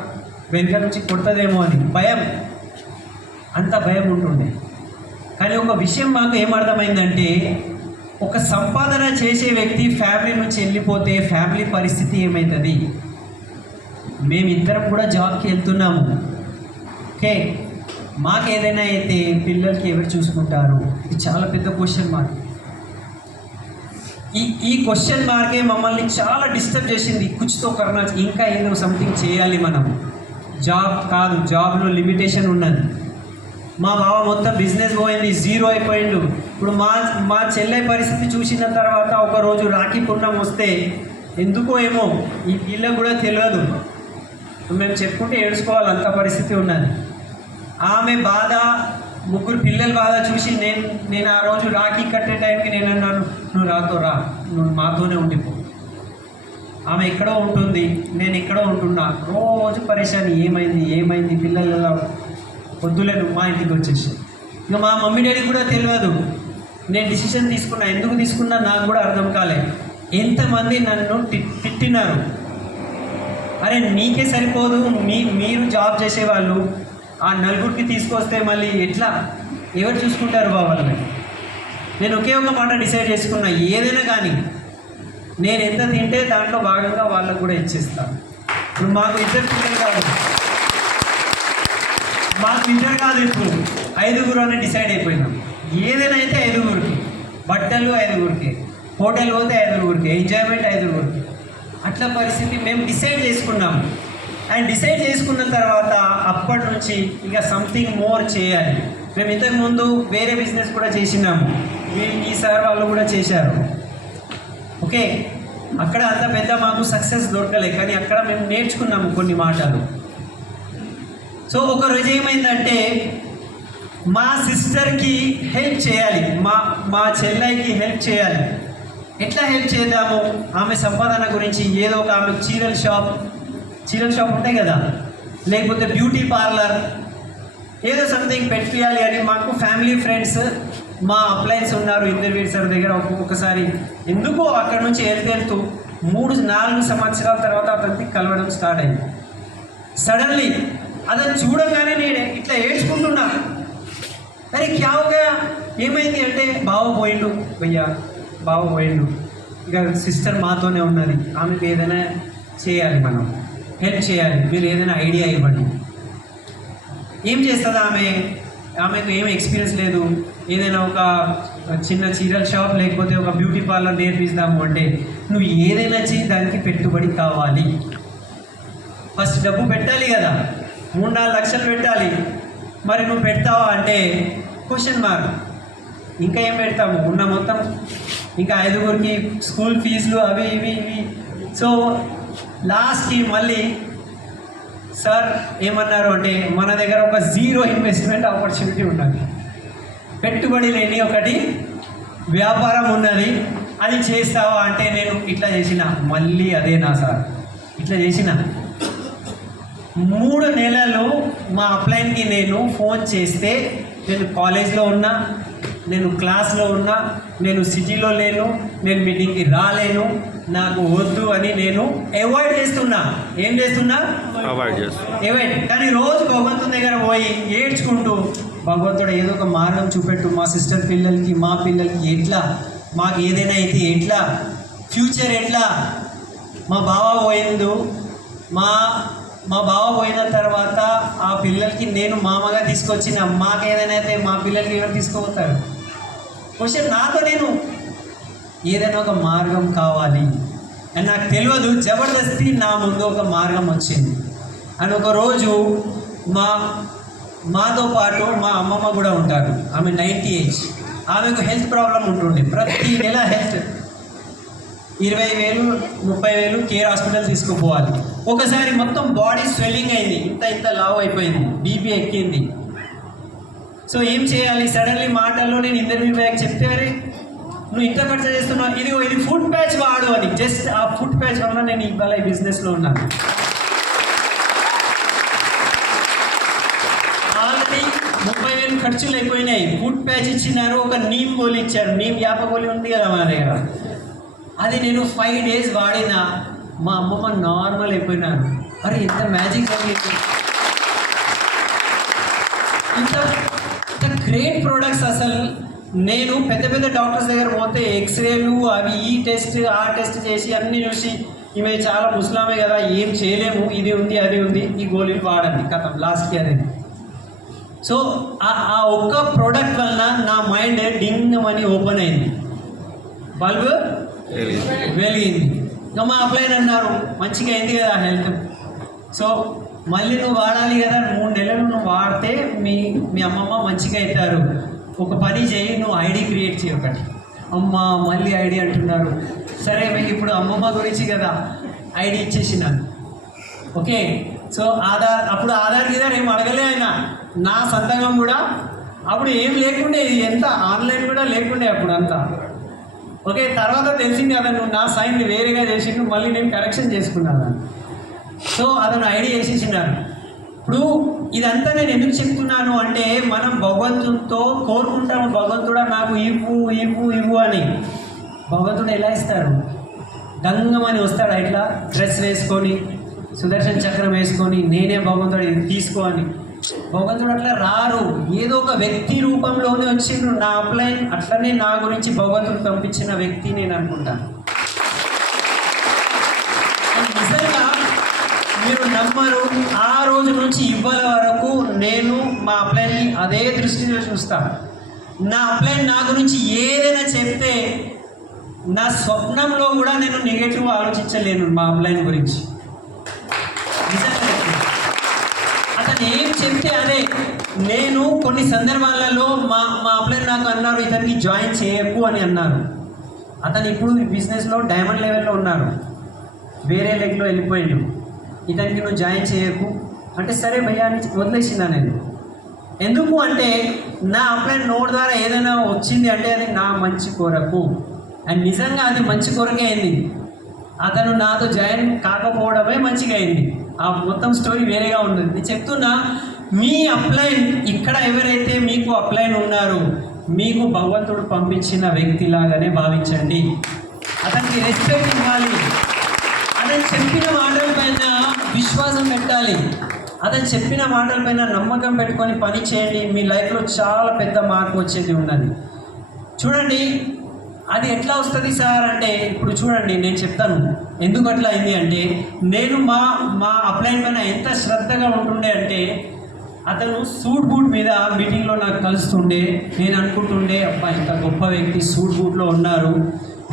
వెనుక నుంచి కొడుతుందేమో అని భయం, అంత భయం ఉంటుండే. కానీ ఒక విషయం మాకు ఏమర్థమైందంటే, ఒక సంపాదన చేసే వ్యక్తి ఫ్యామిలీ నుంచి వెళ్ళిపోతే ఫ్యామిలీ పరిస్థితి ఏమవుతుంది? మేమిద్దరం కూడా జాబ్కి వెళ్తున్నాము. ఓకే, మాకు ఏదైనా అయితే పిల్లలకి ఎవరు చూసుకుంటారు? ఇది చాలా పెద్ద క్వశ్చన్ మార్క్. ఈ క్వశ్చన్ మార్కే మమ్మల్ని చాలా డిస్టర్బ్ చేసింది. కుచ్తో కర్నా, ఇంకా ఏదో సంథింగ్ చేయాలి మనం. జాబ్ కాదు, జాబ్లో లిమిటేషన్ ఉన్నది. మా బావ మొత్తం బిజినెస్ పోయింది, జీరో అయిపోయిండు. ఇప్పుడు మా చెల్లె పరిస్థితి చూసిన తర్వాత ఒకరోజు రాఖీ పూర్ణం వస్తే ఎందుకో ఏమో ఈ వీళ్ళకు కూడా తెలియదు, మేము చెప్పుకుంటే ఏడుచుకోవాలి, అంత పరిస్థితి ఉన్నది. ఆమె బాధ, 3 పిల్లల బాధ చూసి నేను ఆ రోజు రాఖీ కట్టే టైంకి నేను అన్నాను, నువ్వు రాతో రా, నువ్వు మాతోనే ఉండిపో. ఆమె ఎక్కడో ఉంటుంది, నేను ఎక్కడో ఉంటున్నా. రోజు పరేషాని, ఏమైంది పిల్లల వద్దులే నువ్వు మా ఇంటికి వచ్చేసి. ఇక మా మమ్మీ డాడీ కూడా తెలియదు నేను డిసిషన్ తీసుకున్నా. ఎందుకు తీసుకున్నా నాకు కూడా అర్థం కాలే. ఎంతమంది నన్ను తిట్టినారు. అరే నీకే సరిపోదు, మీరు జాబ్ చేసేవాళ్ళు ఆ 4 తీసుకొస్తే మళ్ళీ ఎట్లా, ఎవరు చూసుకుంటారు బాబాలని? నేను ఒకే ఒక మాట డిసైడ్ చేసుకున్నా, ఏదైనా కానీ నేను ఎంత తింటే దాంట్లో భాగంగా వాళ్ళకు కూడా ఇచ్చేస్తాను. ఇప్పుడు మాకు ఇద్దరు పిల్లలు కాదు, ఇప్పుడు 5 అని డిసైడ్ అయిపోయినాం. ఏదైనా అయితే 5, బట్టలు 5, హోటల్ పోతే 5, ఎంజాయ్మెంట్ 5. అట్లా పరిస్థితి మేము డిసైడ్ చేసుకున్నాము. అండ్ డిసైడ్ చేసుకున్న తర్వాత అప్పటి నుంచి ఇక సంథింగ్ మోర్ చేయాలి. మేము ఇంతకుముందు వేరే బిజినెస్ కూడా చేసినాము, ఈసారి వాళ్ళు కూడా చేశారు. ఓకే, అక్కడ అంత పెద్ద మాకు సక్సెస్ దొరకలే, కానీ అక్కడ మేము నేర్చుకున్నాము కొన్ని మాటలు. సో ఒక రోజు ఏమైందంటే మా సిస్టర్కి హెల్ప్ చేయాలి, మా చెల్లెకి హెల్ప్ చేయాలి. ఎట్లా హెల్ప్ చేద్దాము? ఆమె సంపాదన గురించి ఏదో ఒక, ఆమె చీరల షాప్ ఉంటాయి కదా, లేకపోతే బ్యూటీ పార్లర్, ఏదో సంథింగ్ పెట్టియాలి అని మాకు ఫ్యామిలీ ఫ్రెండ్స్, మా అప్లయన్స్ ఉన్నారు ఇంద్రవీర్ సార్ దగ్గర. ఒక్కొక్కసారి ఎందుకో అక్కడ నుంచి వెళ్తూ 3-4 సంవత్సరాల తర్వాత అతనికి కలవడం స్టార్ట్ అయింది. సడన్లీ అతను చూడగానే నేను ఇట్లా ఏడ్చుకుంటున్నా. అరే క్యావుగా ఏమైంది అంటే, బావ పోయిండు భయ్యా, బావ పోయిండు, ఇక సిస్టర్ మాతోనే ఉన్నది, ఆమెకు ఏదైనా చేయాలి, మనం హెల్ప్ చేయాలి, మీరు ఏదైనా ఐడియా ఇవ్వండి. ఏం చేస్తుందా ఆమెకు ఏం ఎక్స్పీరియన్స్ లేదు, ఏదైనా ఒక చిన్న చీరల షాప్ లేకపోతే ఒక బ్యూటీ పార్లర్ నేర్పిస్తాము అంటే, నువ్వు ఏదైనా చేయి, దానికి పెట్టుబడి కావాలి, ఫస్ట్ డబ్బు పెట్టాలి కదా, 3-4 లక్షలు పెట్టాలి. మరి నువ్వు పెడతావా అంటే క్వశ్చన్ మార్క్. ఇంకా ఏం పెడతాము, ఉన్న మొత్తం ఇంకా 5 స్కూల్ ఫీజులు అవి ఇవి. సో లాస్ట్కి మళ్ళీ సార్ ఏమన్నారు అంటే, మన దగ్గర ఒక 0 ఇన్వెస్ట్మెంట్ ఆపర్చునిటీ ఉన్నది, పెట్టుబడి లేని ఒకటి వ్యాపారం ఉన్నది, అది చేస్తావా అంటే నేను ఇట్లా చేసిన, మళ్ళీ అదేనా సార్, ఇట్లా చేసిన 3 నెలలు మా అప్లైన్కి నేను ఫోన్ చేస్తే నేను కాలేజ్లో ఉన్నా, నేను క్లాస్లో ఉన్నా, నేను సిటీలో లేను, నేను మీటింగ్కి రాలేను, నాకు వద్దు అని నేను అవాయిడ్ చేస్తున్నా. ఏం చేస్తున్నా? అవాయిడ్. కానీ రోజు భగవంతుని దగ్గర పోయి ఏడ్చుకుంటూ, భగవంతుడు ఏదో ఒక మార్గం చూపెట్టు, మా సిస్టర్ పిల్లలకి, మా పిల్లలకి ఎట్లా, మాకు ఏదైనా అయితే ఎట్లా, ఫ్యూచర్ ఎట్లా, మా బావ పోయిండు, మా బావ పోయిన తర్వాత ఆ పిల్లలకి నేను మామగా తీసుకొచ్చిన, మాకు ఏదైనా అయితే మా పిల్లలకి ఎవరు తీసుకుపోతారు? క్వశ్చన్ నాతో నేను ఏదైనా ఒక మార్గం కావాలి అని నాకు తెలియదు. జబర్దస్తి నా ముందు ఒక మార్గం వచ్చింది. అని ఒకరోజు మాతో పాటు మా అమ్మమ్మ కూడా ఉంటారు. ఆమె 90 ఏజ్. ఆమెకు హెల్త్ ప్రాబ్లం ఉంటుండే. ప్రతి నెల హెల్త్ 20,000 30,000 కేర్ హాస్పిటల్ తీసుకుపోవాలి. ఒకసారి మొత్తం బాడీ స్వెల్లింగ్ అయింది, ఇంత లావ్ అయిపోయింది, బీపీ ఎక్కింది. సో ఏం చేయాలి? సడన్లీ మాటల్లో నేను ఇంటర్వ్యూ బ్యాగ్ చెప్తే, అరే నువ్వు ఇంత ఖర్చు చేస్తున్నావు, ఇది ఫుడ్ ప్యాచ్ వాడు అని. జస్ట్ ఆ ఫుడ్ ప్యాచ్ వల్ల నేను ఇవాళ ఈ బిజినెస్లో ఉన్నాను. ఆల్రెడీ 30,000 ఖర్చులు అయిపోయినాయి. ఫుడ్ ప్యాచ్ ఇచ్చినారు, ఒక నీమ్ గోలి ఇచ్చారు. నీమ్ యాప గోలి ఉంది కదా మన దగ్గర, అది నేను 5 days వాడినా మా అమ్మమ్మ నార్మల్ అయిపోయినారు. అరే ఇంత మ్యాజిక్ జరిగింది, ఇంత గ్రేట్ ప్రోడక్ట్స్. అసలు నేను పెద్ద డాక్టర్స్ దగ్గర పోతే ఎక్స్రేలు అవి ఈ టెస్ట్ ఆ టెస్ట్ చేసి అన్నీ చూసి, ఈమె చాలా ముసలామే కదా, ఏం చేయలేము, ఇది ఉంది అది ఉంది, ఈ గోళీలు వాడండి, కథం లాస్ట్కి అదే. సో ఆ ఒక్క ప్రోడక్ట్ వలన నా మైండ్ డింగ్ అని ఓపెన్ అయింది, బల్బ్ వెలిగింది. ఇంకా మా అప్లైన్ అన్నారు, మంచిగా అయింది కదా హెల్త్, సో మళ్ళీ నువ్వు వాడాలి కదా, 3 నెలలు నువ్వు వాడితే మీ అమ్మమ్మ మంచిగా అవుతారు. ఒక పని చేయి, నువ్వు ఐడి క్రియేట్ చేయి ఒకటి. అమ్మ మళ్ళీ ఐడి అంటున్నారు. సరే మీకు ఇప్పుడు అమ్మమ్మ గురించి కదా ఐడి ఇచ్చేసినాను. ఓకే, సో అప్పుడు ఆధార్ గిదార్ ఏం అడగలే ఆయన, నా సంతకం కూడా అప్పుడు ఏం లేకుండే, ఎంత ఆన్లైన్ కూడా లేకుండే అప్పుడు అంతా. ఓకే, తర్వాత తెలిసింది కదా నువ్వు నా సైన్ వేరేగా చేసిండు, మళ్ళీ నేను కరెక్షన్ చేసుకున్నాను. సో అతను ఐడి వేసేసినారు. ఇప్పుడు ఇదంతా నేను ఎందుకు చెప్తున్నాను అంటే, మనం భగవంతుడితో కోరుకుంటాము, భగవంతుడా నాకు ఇవ్వు అని. భగవంతుడు ఎలా ఇస్తాడు? దంగమని వస్తాడు, ఇట్లా డ్రెస్ వేసుకొని, సుదర్శన చక్రం వేసుకొని, నేనే భగవంతుడు ఇది తీసుకో అని. భగవంతుడు అట్లా రారు, ఏదో ఒక వ్యక్తి రూపంలోనే వచ్చిండ్రు. నా అప్లైన్ అట్లనే నా గురించి భగవంతుడు పంపించిన వ్యక్తి నేను అనుకుంటాను. నిజంగా మీరు నమ్మరు, ఆ రోజు నుంచి ఇవాళ వరకు నేను మా అప్లైన్ని అదే దృష్టిలో చూస్తాను. నా అప్లైన్ నా గురించి ఏదైనా చెప్తే నా స్వప్నంలో కూడా నేను నెగటివ్ ఆలోచించలేను మా అప్లైన్ గురించి. నిజంగా అతను ఏం చెప్తే అదే. నేను కొన్ని సందర్భాలలో మా అప్లైన్ నాకు అన్నారు, ఇతనికి జాయిన్ చేయకు అని అన్నారు. అతను ఇప్పుడు బిజినెస్లో డైమండ్ లెవెల్లో ఉన్నారు, వేరే లెగ్లో వెళ్ళిపోయాడు. ఇతనికి నువ్వు జాయిన్ చేయకు అంటే సరే భయ్యా అని వదిలేసిందా నేను. ఎందుకు అంటే నా అప్లైన్ నోట్ ద్వారా ఏదైనా వచ్చింది అంటే అది నా మంచి కొరకు, అండ్ నిజంగా అది మంచి కొరకే అయింది. అతను నాతో జాయిన్ కాకపోవడమే మంచిగా అయింది. ఆ మొత్తం స్టోరీ వేరేగా ఉంది. నేను చెప్తున్నా, మీ అప్లైన్ ఇక్కడ ఎవరైతే మీకు అప్లైన్ ఉన్నారో మీకు భగవంతుడు పంపించిన వ్యక్తిలాగానే భావించండి. అతనికి రెస్పెక్ట్ ఇవ్వాలి, అతను చెప్పిన మాటలపైన విశ్వాసం పెట్టాలి, అతను చెప్పిన మాటలపైన నమ్మకం పెట్టుకొని పని చేయండి. మీ లైఫ్లో చాలా పెద్ద మార్పు వచ్చేది ఉన్నది. చూడండి అది ఎట్లా వస్తుంది సార్ అంటే, ఇప్పుడు చూడండి నేను చెప్తాను ఎందుకు అట్లా అయింది అంటే, నేను మా అప్లైన్ పైన ఎంత శ్రద్ధగా ఉంటుండే అంటే, అతను సూట్ బూట్ మీద మీటింగ్లో నాకు కలుస్తుండే. నేను అనుకుంటుండే అబ్బా ఇంత గొప్ప వ్యక్తి సూట్ బూట్లో ఉన్నారు,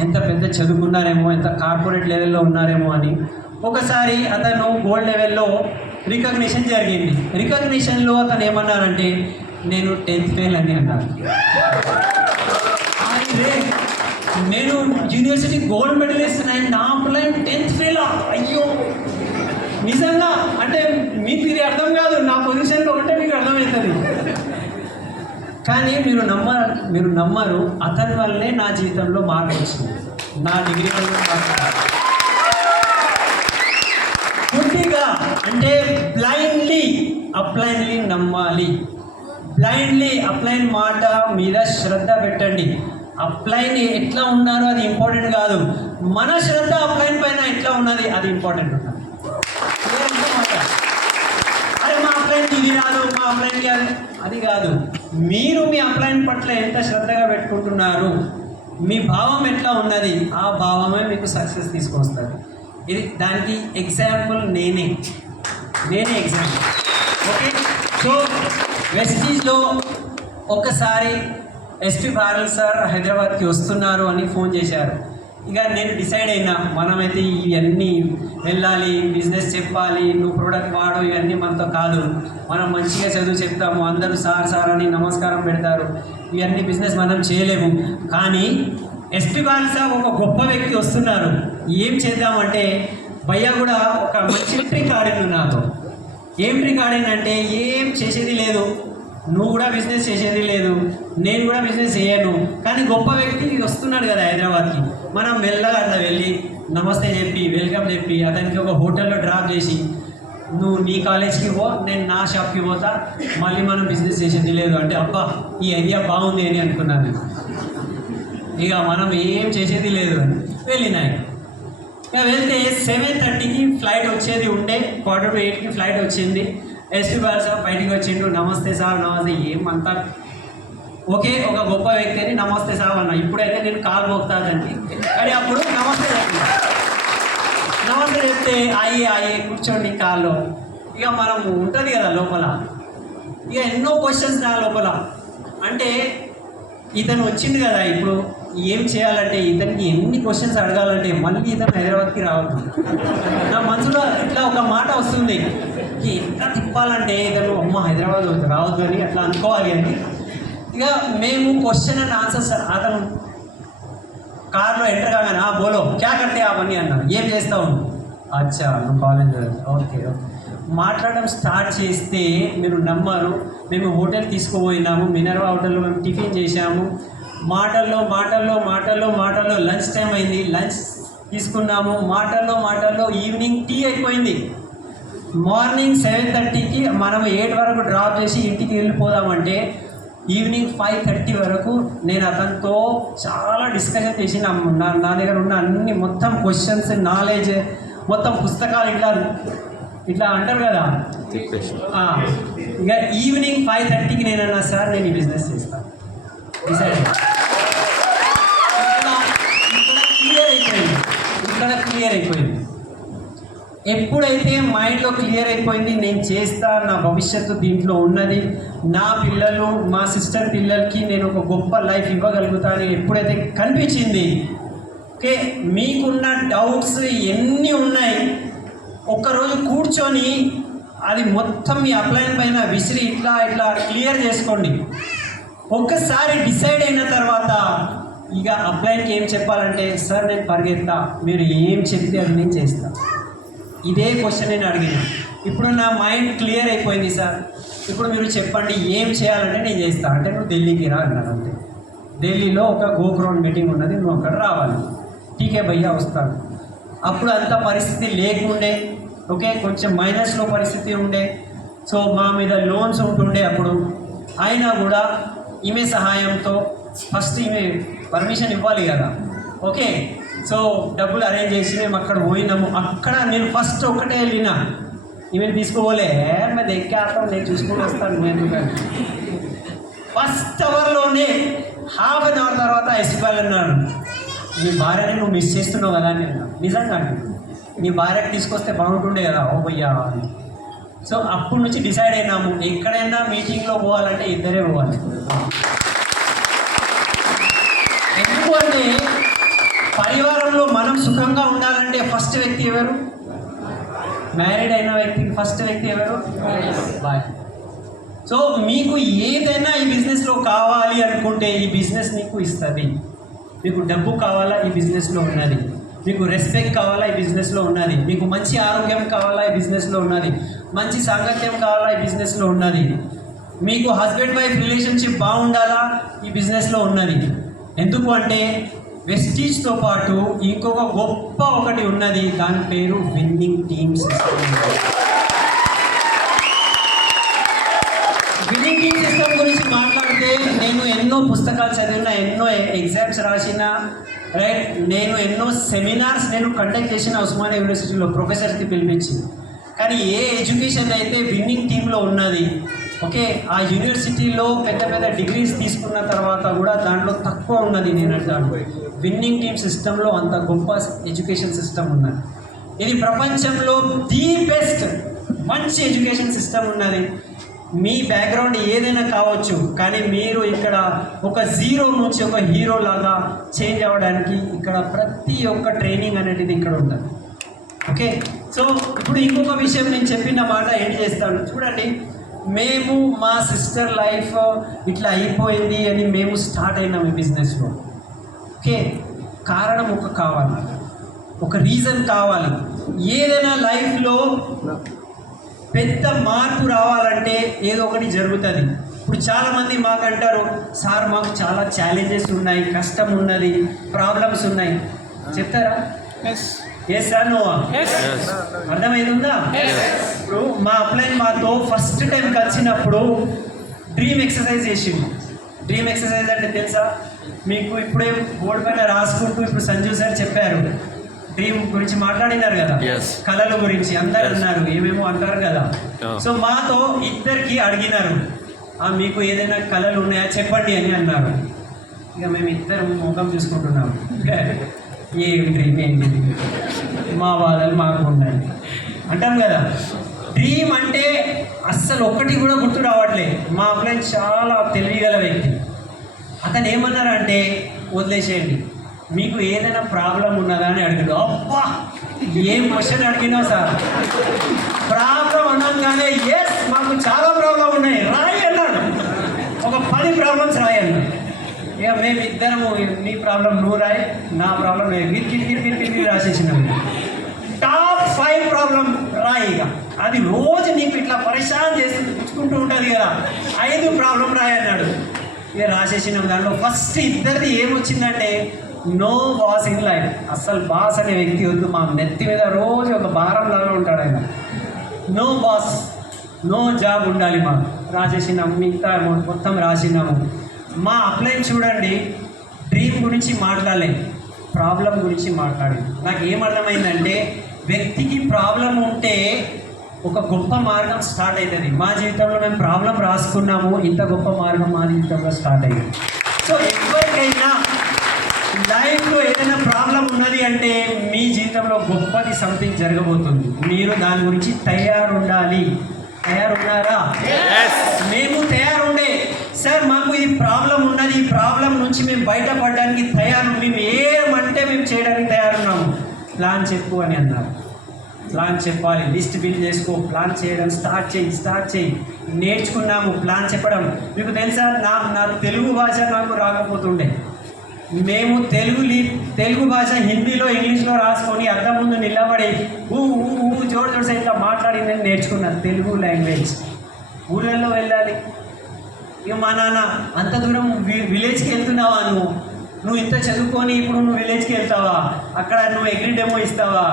ఎంత పెద్ద చదువుకున్నారేమో, ఎంత కార్పొరేట్ లెవెల్లో ఉన్నారేమో అని. ఒకసారి అతను గోల్డ్ లెవెల్లో రికగ్నిషన్ జరిగింది. రికగ్నిషన్లో అతను ఏమన్నారంటే, నేను 10th ఫెయిల్ అని అన్నారు. అదే నేను యూనివర్సిటీ గోల్డ్ మెడల్ ఇస్తున్నాను, నా అప్లైన్ 10th ఫెయిల్. అయ్యో నిజంగా అంటే మీకు ఇది అర్థం కాదు, నా పొజిషన్లో ఉంటే మీకు అర్థమవుతుంది. కానీ మీరు నమ్మరు, అతని వల్లనే నా జీవితంలో మార్పు వచ్చింది, నా డిగ్రీ వల్ల కొద్దిగా అంటే బ్లైండ్లీ అప్లైన్లీ నమ్మాలి. బ్లైండ్లీ అప్లైన్ మాట మీద శ్రద్ధ పెట్టండి. అప్లైన్ ఎట్లా ఉన్నారో అది ఇంపార్టెంట్ కాదు, మన శ్రద్ధ అప్లైన్ పైన ఎట్లా ఉన్నది అది ఇంపార్టెంట్ ఉన్నది. అరే మా అప్లైన్ ఇది రాదు, మా అప్లైన్ కాదు, అది కాదు. మీరు మీ అప్లైన్ పట్ల ఎంత శ్రద్ధగా పెట్టుకుంటున్నారు, మీ భావం ఎట్లా ఉన్నది, ఆ భావమే మీకు సక్సెస్ తీసుకొస్తుంది. ఇది దానికి ఎగ్జాంపుల్ నేనే ఎగ్జాంపుల్. ఓకే, సో వెస్టీజ్లో ఒక్కసారి ఎస్పీ భారల్ సార్ హైదరాబాద్కి వస్తున్నారు అని ఫోన్ చేశారు. ఇక నేను డిసైడ్ అయినా మనమైతే ఇవన్నీ వెళ్ళాలి, బిజినెస్ చెప్పాలి, నువ్వు ప్రోడక్ట్ వాడు, ఇవన్నీ మనతో కాదు. మనం మంచిగా చదువు చెప్తాము, అందరూ సార్ సార్ అని నమస్కారం పెడతారు, ఇవన్నీ బిజినెస్ మనం చేయలేము. కానీ ఎస్పీ భారల్ సార్ ఒక గొప్ప వ్యక్తి వస్తున్నారు, ఏం చేద్దామంటే భయ్య కూడా ఒక మంచి ట్రిక్ ఆడిండు నాతో. ఏం ట్రిక్ ఆడిందంటే ఏం చేసేది లేదు, నువ్వు కూడా బిజినెస్ చేసేది లేదు, నేను కూడా బిజినెస్ చేయను, కానీ గొప్ప వ్యక్తి వస్తున్నాడు కదా హైదరాబాద్కి, మనం మెల్లగా అట్లా వెళ్ళి నమస్తే చెప్పి వెల్కమ్ చెప్పి అతనికి ఒక హోటల్లో డ్రాప్ చేసి నువ్వు నీ కాలేజ్కి పో, నేను నా షాప్కి పోతా, మళ్ళీ మనం బిజినెస్ చేసేది లేదు అంటే అబ్బా ఈ ఐడియా బాగుంది అని అనుకున్నాను. ఇక మనం ఏం చేసేది లేదు అని వెళ్ళినాయి. ఇక వెళ్తే 7:30కి ఫ్లైట్ వచ్చేది ఉండే, 7:45కి ఫ్లైట్ వచ్చింది. ఎస్పీ బాల్ సార్ బయటికి వచ్చిండు, నమస్తే సార్ నమస్తే, ఏమంతా ఓకే ఒక గొప్ప వ్యక్తి అని నమస్తే సార్ అన్న. ఇప్పుడైతే నేను కాలు మోపుతానండి, కానీ అప్పుడు నమస్తే చెప్తున్నా. నమస్తే చెప్తే అయ్యే కూర్చోండి కాల్లో. ఇక మనం ఉంటుంది కదా లోపల, ఇక ఎన్నో క్వశ్చన్స్ నా లోపల. అంటే ఇతను వచ్చిండు కదా, ఇప్పుడు ఏం చేయాలంటే ఇతనికి ఎన్ని క్వశ్చన్స్ అడగాలంటే మళ్ళీ ఇతను హైదరాబాద్కి రావద్దు. నా మనసులో ఇట్లా ఒక మాట వస్తుంది, ఎంత తిప్పాలంటే ఇతను అమ్మ హైదరాబాద్ రావద్దు అని అట్లా అనుకోవాలి అని. ఇక మేము క్వశ్చన్ అండ్ ఆన్సర్స్, అతను కార్లో ఎంటర్ కాగానే బోలో క్యా కట్టే అవన్నీ అన్నాను. ఏం చేస్తావు? అచ్చా నువ్వు కాలేజ్ ఓకే మాట్లాడడం స్టార్ట్ చేస్తే మీరు నమ్మరు. మేము హోటల్ తీసుకుపోయినాము, మినర్వా హోటల్లో మేము టిఫిన్ చేశాము. మాటల్లో లంచ్ టైం అయింది, లంచ్ తీసుకున్నాము. మాటల్లో ఈవినింగ్ టీ అయిపోయింది. మార్నింగ్ 7:30కి మనం 8 వరకు డ్రాప్ చేసి ఇంటికి వెళ్ళిపోదామంటే ఈవినింగ్ 5:30 వరకు నేను అతనితో చాలా డిస్కషన్ చేసి నా దగ్గర ఉన్న అన్ని మొత్తం క్వశ్చన్స్ నాలెడ్జ్ మొత్తం పుస్తకాలు ఇట్లా అంటారు కదా. ఇక ఈవినింగ్ 5:30కి నేను అన్నా సార్ నేను ఈ బిజినెస్ చేస్తాను డిసైడ్. ఇక్కడ క్లియర్ అయిపోయింది. ఎప్పుడైతే మైండ్లో క్లియర్ అయిపోయింది నేను చేస్తా, నా భవిష్యత్తు దీంట్లో ఉన్నది, నా పిల్లలు మా సిస్టర్ పిల్లలకి నేను ఒక గొప్ప లైఫ్ ఇవ్వగలుగుతాను ఎప్పుడైతే కనిపించింది, ఓకే మీకున్న డౌట్స్ ఎన్ని ఉన్నాయి ఒక్కరోజు కూర్చొని అది మొత్తం మీ అప్లైన్ పైన విసిరి ఇట్లా క్లియర్ చేసుకోండి. ఒక్కసారి డిసైడ్ అయిన తర్వాత ఇక అప్లైన్కి ఏం చెప్పాలంటే సార్ నేను పరిగెత్తా, మీరు ఏం చెప్తే అది నేను చేస్తా. ఇదే క్వశ్చన్ నేను అడిగిన. ఇప్పుడు నా మైండ్ క్లియర్ అయిపోయింది సార్, ఇప్పుడు మీరు చెప్పండి ఏం చేయాలంటే నేను చేస్తాను. అంటే నువ్వు ఢిల్లీకి రా అన్నారు. అంతే, ఢిల్లీలో ఒక గోగ్రౌండ్ మీటింగ్ ఉన్నది, నువ్వు అక్కడ రావాలి. టీకే భయ్యా వస్తాడు. అప్పుడు అంత పరిస్థితి లేకుండే, ఓకే కొంచెం మైనస్లో పరిస్థితి ఉండే. సో మా మీద లోన్స్ ఉంటుండే అప్పుడు. అయినా కూడా ఈమె సహాయంతో ఫస్ట్ ఈమె పర్మిషన్ ఇవ్వాలి కదా, ఓకే సో డబ్బులు అరేంజ్ చేసి మేము అక్కడ పోయినాము. అక్కడ నేను ఫస్ట్ ఒకటే వెళ్ళినా, ఈమెను తీసుకోలే మరి ఎక్కేస్తాం నేను చూసుకొని వస్తాను. నేను ఫస్ట్ అవర్లోనే ½ అన్ అవర్ తర్వాత ఎస్పీఎల్ అన్నాడు, నీ భార్యని నువ్వు మిస్ చేస్తున్నావు కదా అని అన్నా. నిజంగా నీ భార్యకి తీసుకొస్తే బాగుంటుండే కదా ఓ భయ్యా అని. సో అప్పటి నుంచి డిసైడ్ అయినాము ఎక్కడైనా మీటింగ్లో పోవాలంటే ఇద్దరే పోవాలి. ఎందుకు అంటే పరివారంలో మనం సుఖంగా ఉండాలంటే ఫస్ట్ వ్యక్తి ఎవరు? మ్యారీడ్ అయిన వ్యక్తికి ఫస్ట్ వ్యక్తి ఎవరు? బాయ్. సో మీకు ఏదైనా ఈ బిజినెస్లో కావాలి అనుకుంటే ఈ బిజినెస్ మీకు ఇస్తుంది. మీకు డబ్బు కావాలా ఈ బిజినెస్లో ఉన్నది, మీకు రెస్పెక్ట్ కావాలా ఈ బిజినెస్లో ఉన్నది, మీకు మంచి ఆరోగ్యం కావాలా ఈ బిజినెస్లో ఉన్నది, మంచి సాంగత్యం కావాలా ఈ బిజినెస్లో ఉన్నది, మీకు హస్బెండ్ వైఫ్ రిలేషన్షిప్ బాగుండాలా ఈ బిజినెస్లో ఉన్నది. ఎందుకు అంటే వెస్టీజ్తో పాటు ఇంకొక గొప్ప ఒకటి ఉన్నది, దాని పేరు విన్నింగ్ టీమ్ సిస్టమ్. ఎన్నో పుస్తకాలు చదివిన, ఎన్నో ఎగ్జామ్స్ రాసిన, రైట్, నేను ఎన్నో సెమినార్స్ నేను కండక్ట్ చేసిన ఉస్మానియా యూనివర్సిటీలో ప్రొఫెసర్స్కి పిలిపించి. కానీ ఏ ఎడ్యుకేషన్ అయితే విన్నింగ్ టీంలో ఉన్నది, ఓకే, ఆ యూనివర్సిటీలో పెద్ద పెద్ద డిగ్రీస్ తీసుకున్న తర్వాత కూడా దాంట్లో తక్కువ ఉన్నది. నేను దాంట్లో విన్నింగ్ టీమ్ సిస్టంలో అంత గొప్ప ఎడ్యుకేషన్ సిస్టమ్ ఉన్నది. ఇది ప్రపంచంలో ది బెస్ట్ మంచి ఎడ్యుకేషన్ సిస్టమ్ ఉన్నది. మీ బ్యాక్గ్రౌండ్ ఏదైనా కావచ్చు, కానీ మీరు ఇక్కడ ఒక జీరో నుంచి ఒక హీరో లాగా చేంజ్ అవ్వడానికి ఇక్కడ ప్రతి ఒక్క ట్రైనింగ్ అనేది ఇక్కడ ఉంటుంది. ఓకే, సో ఇప్పుడు ఇంకొక విషయం నేను చెప్పిన మాట ఏంటి చేస్తాను చూడండి. మేము మా సిస్టర్ లైఫ్ ఇట్లా అయిపోయింది అని మేము స్టార్ట్ అయినాం ఈ బిజినెస్లో. ఓకే, కారణం కావాలి, ఒక రీజన్ కావాలి. ఏదైనా లైఫ్లో పెద్ద మార్పు రావాలంటే ఏదో ఒకటి జరుగుతుంది. ఇప్పుడు చాలామంది మాకు అంటారు, సార్ మాకు చాలా ఛాలెంజెస్ ఉన్నాయి, కష్టం ఉన్నది, ప్రాబ్లమ్స్ ఉన్నాయి. చెప్తారా? ఎస్ సార్, నోవా? అర్థమైందా? ఇప్పుడు మా అప్లైన్ మాతో ఫస్ట్ టైం కలిసినప్పుడు డ్రీమ్ ఎక్సర్సైజ్ చేసిండు. డ్రీమ్ ఎక్సర్సైజ్ అంటే తెలుసా మీకు? ఇప్పుడే బోర్డు పైన రాసుకుంటూ ఇప్పుడు సంజీవ్ సార్ చెప్పారు, డ్రీమ్ గురించి మాట్లాడినారు కదా, కళల గురించి అందరు అన్నారు, ఏమేమో అంటారు కదా. సో మాతో ఇద్దరికి అడిగినారు, మీకు ఏదైనా కళలు ఉన్నాయా చెప్పండి అని అన్నారు. ఇక మేము ఇద్దరు ముఖం చూసుకుంటున్నాము, ఏమి డ్రీమ్ ఏంటి, మా బాధలు మాకు ఉన్నాయి అంటాం కదా. డ్రీమ్ అంటే అస్సలు ఒక్కటి కూడా గుర్తు రావట్లేదు. మా అప్లైన్ చాలా తెలివిగల వ్యక్తి. అతను ఏమన్నారంటే, వదిలేసేయండి, మీకు ఏదైనా ప్రాబ్లం ఉన్నదా అని అడిగాడు. అబ్బా, ఏం క్వశ్చన్ అడిగినా సార్. ప్రాబ్లం అనగానే ఎస్ మాకు చాలా ప్రాబ్లం ఉన్నాయి, రాయి అన్నాడు. ఒక 10 ప్రాబ్లమ్స్ రాయి అన్నాడు. ఇక మేము ఇద్దరము, నీ ప్రాబ్లం నువ్వు రాయి, నా ప్రాబ్లం గిరికి రాసేసినాము. టాప్ 5 ప్రాబ్లం రాయి. ఇక అది రోజు నీకు ఇట్లా పరిశాన్ చేసి పుచ్చుకుంటూ ఉంటుంది కదా, 5 ప్రాబ్లం రాయి అన్నాడు. ఇక రాసేసినాం. దాంట్లో ఫస్ట్ ఇద్దరిది ఏమొచ్చిందంటే, నో బాస్ ఇన్ లైఫ్. అస్సలు బాస్ అనే వ్యక్తి వద్దు, మా నెత్తి మీద రోజు ఒక భారం లాగా ఉంటాడు ఆయన. నో బాస్, నో జాబ్ ఉండాలి మాకు. రాసేసినాము, మిగతా అమౌంట్ మొత్తం రాసినాము. మా అప్లైన్ చూడండి, డ్రీమ్ గురించి మాట్లాడలేదు, ప్రాబ్లం గురించి మాట్లాడింది. నాకు ఏమర్థమైందంటే, వ్యక్తికి ప్రాబ్లం ఉంటే ఒక గొప్ప మార్గం స్టార్ట్ అవుతుంది. మా జీవితంలో మేము ప్రాబ్లం రాసుకున్నాము, ఇంత గొప్ప మార్గం మా జీవితంలో స్టార్ట్ అయ్యింది. సో ఎవరికైనా లైఫ్లో ఏదైనా ప్రాబ్లం ఉన్నది అంటే మీ జీవితంలో గొప్పది సంథింగ్ జరగబోతుంది. మీరు దాని గురించి తయారుండాలి. తయారున్నారా? మేము తయారుండే, సార్ మాకు ఈ ప్రాబ్లం ఉన్నది, ఈ ప్రాబ్లం నుంచి మేము బయటపడడానికి తయారు, మేము ఏమంటే మేము చేయడానికి తయారున్నాము. ప్లాన్ చెప్పు అని అన్నారు. ప్లాన్ చెప్పాలి, లిస్ట్ బిల్డ్ చేసుకో, ప్లాన్ చేయడం స్టార్ట్ చేయి. నేర్చుకున్నాము ప్లాన్ చెప్పడం. మీకు తెలుసా, నా తెలుగు భాష నాకు రాకపోతుండే. మేము తెలుగు భాష హిందీలో ఇంగ్లీష్లో రాసుకొని అద్దం ముందు నిలబడి జోడు ఇట్లా మాట్లాడిందని నేర్చుకున్నాను తెలుగు లాంగ్వేజ్. ఊళ్ళల్లో వెళ్ళాలి. ఇక మా నాన్న, అంత దూరం విలేజ్కి వెళ్తున్నావా నువ్వు ఇంత చదువుకొని ఇప్పుడు నువ్వు విలేజ్కి వెళ్తావా, అక్కడ నువ్వు అగ్రి డెమో ఇస్తావా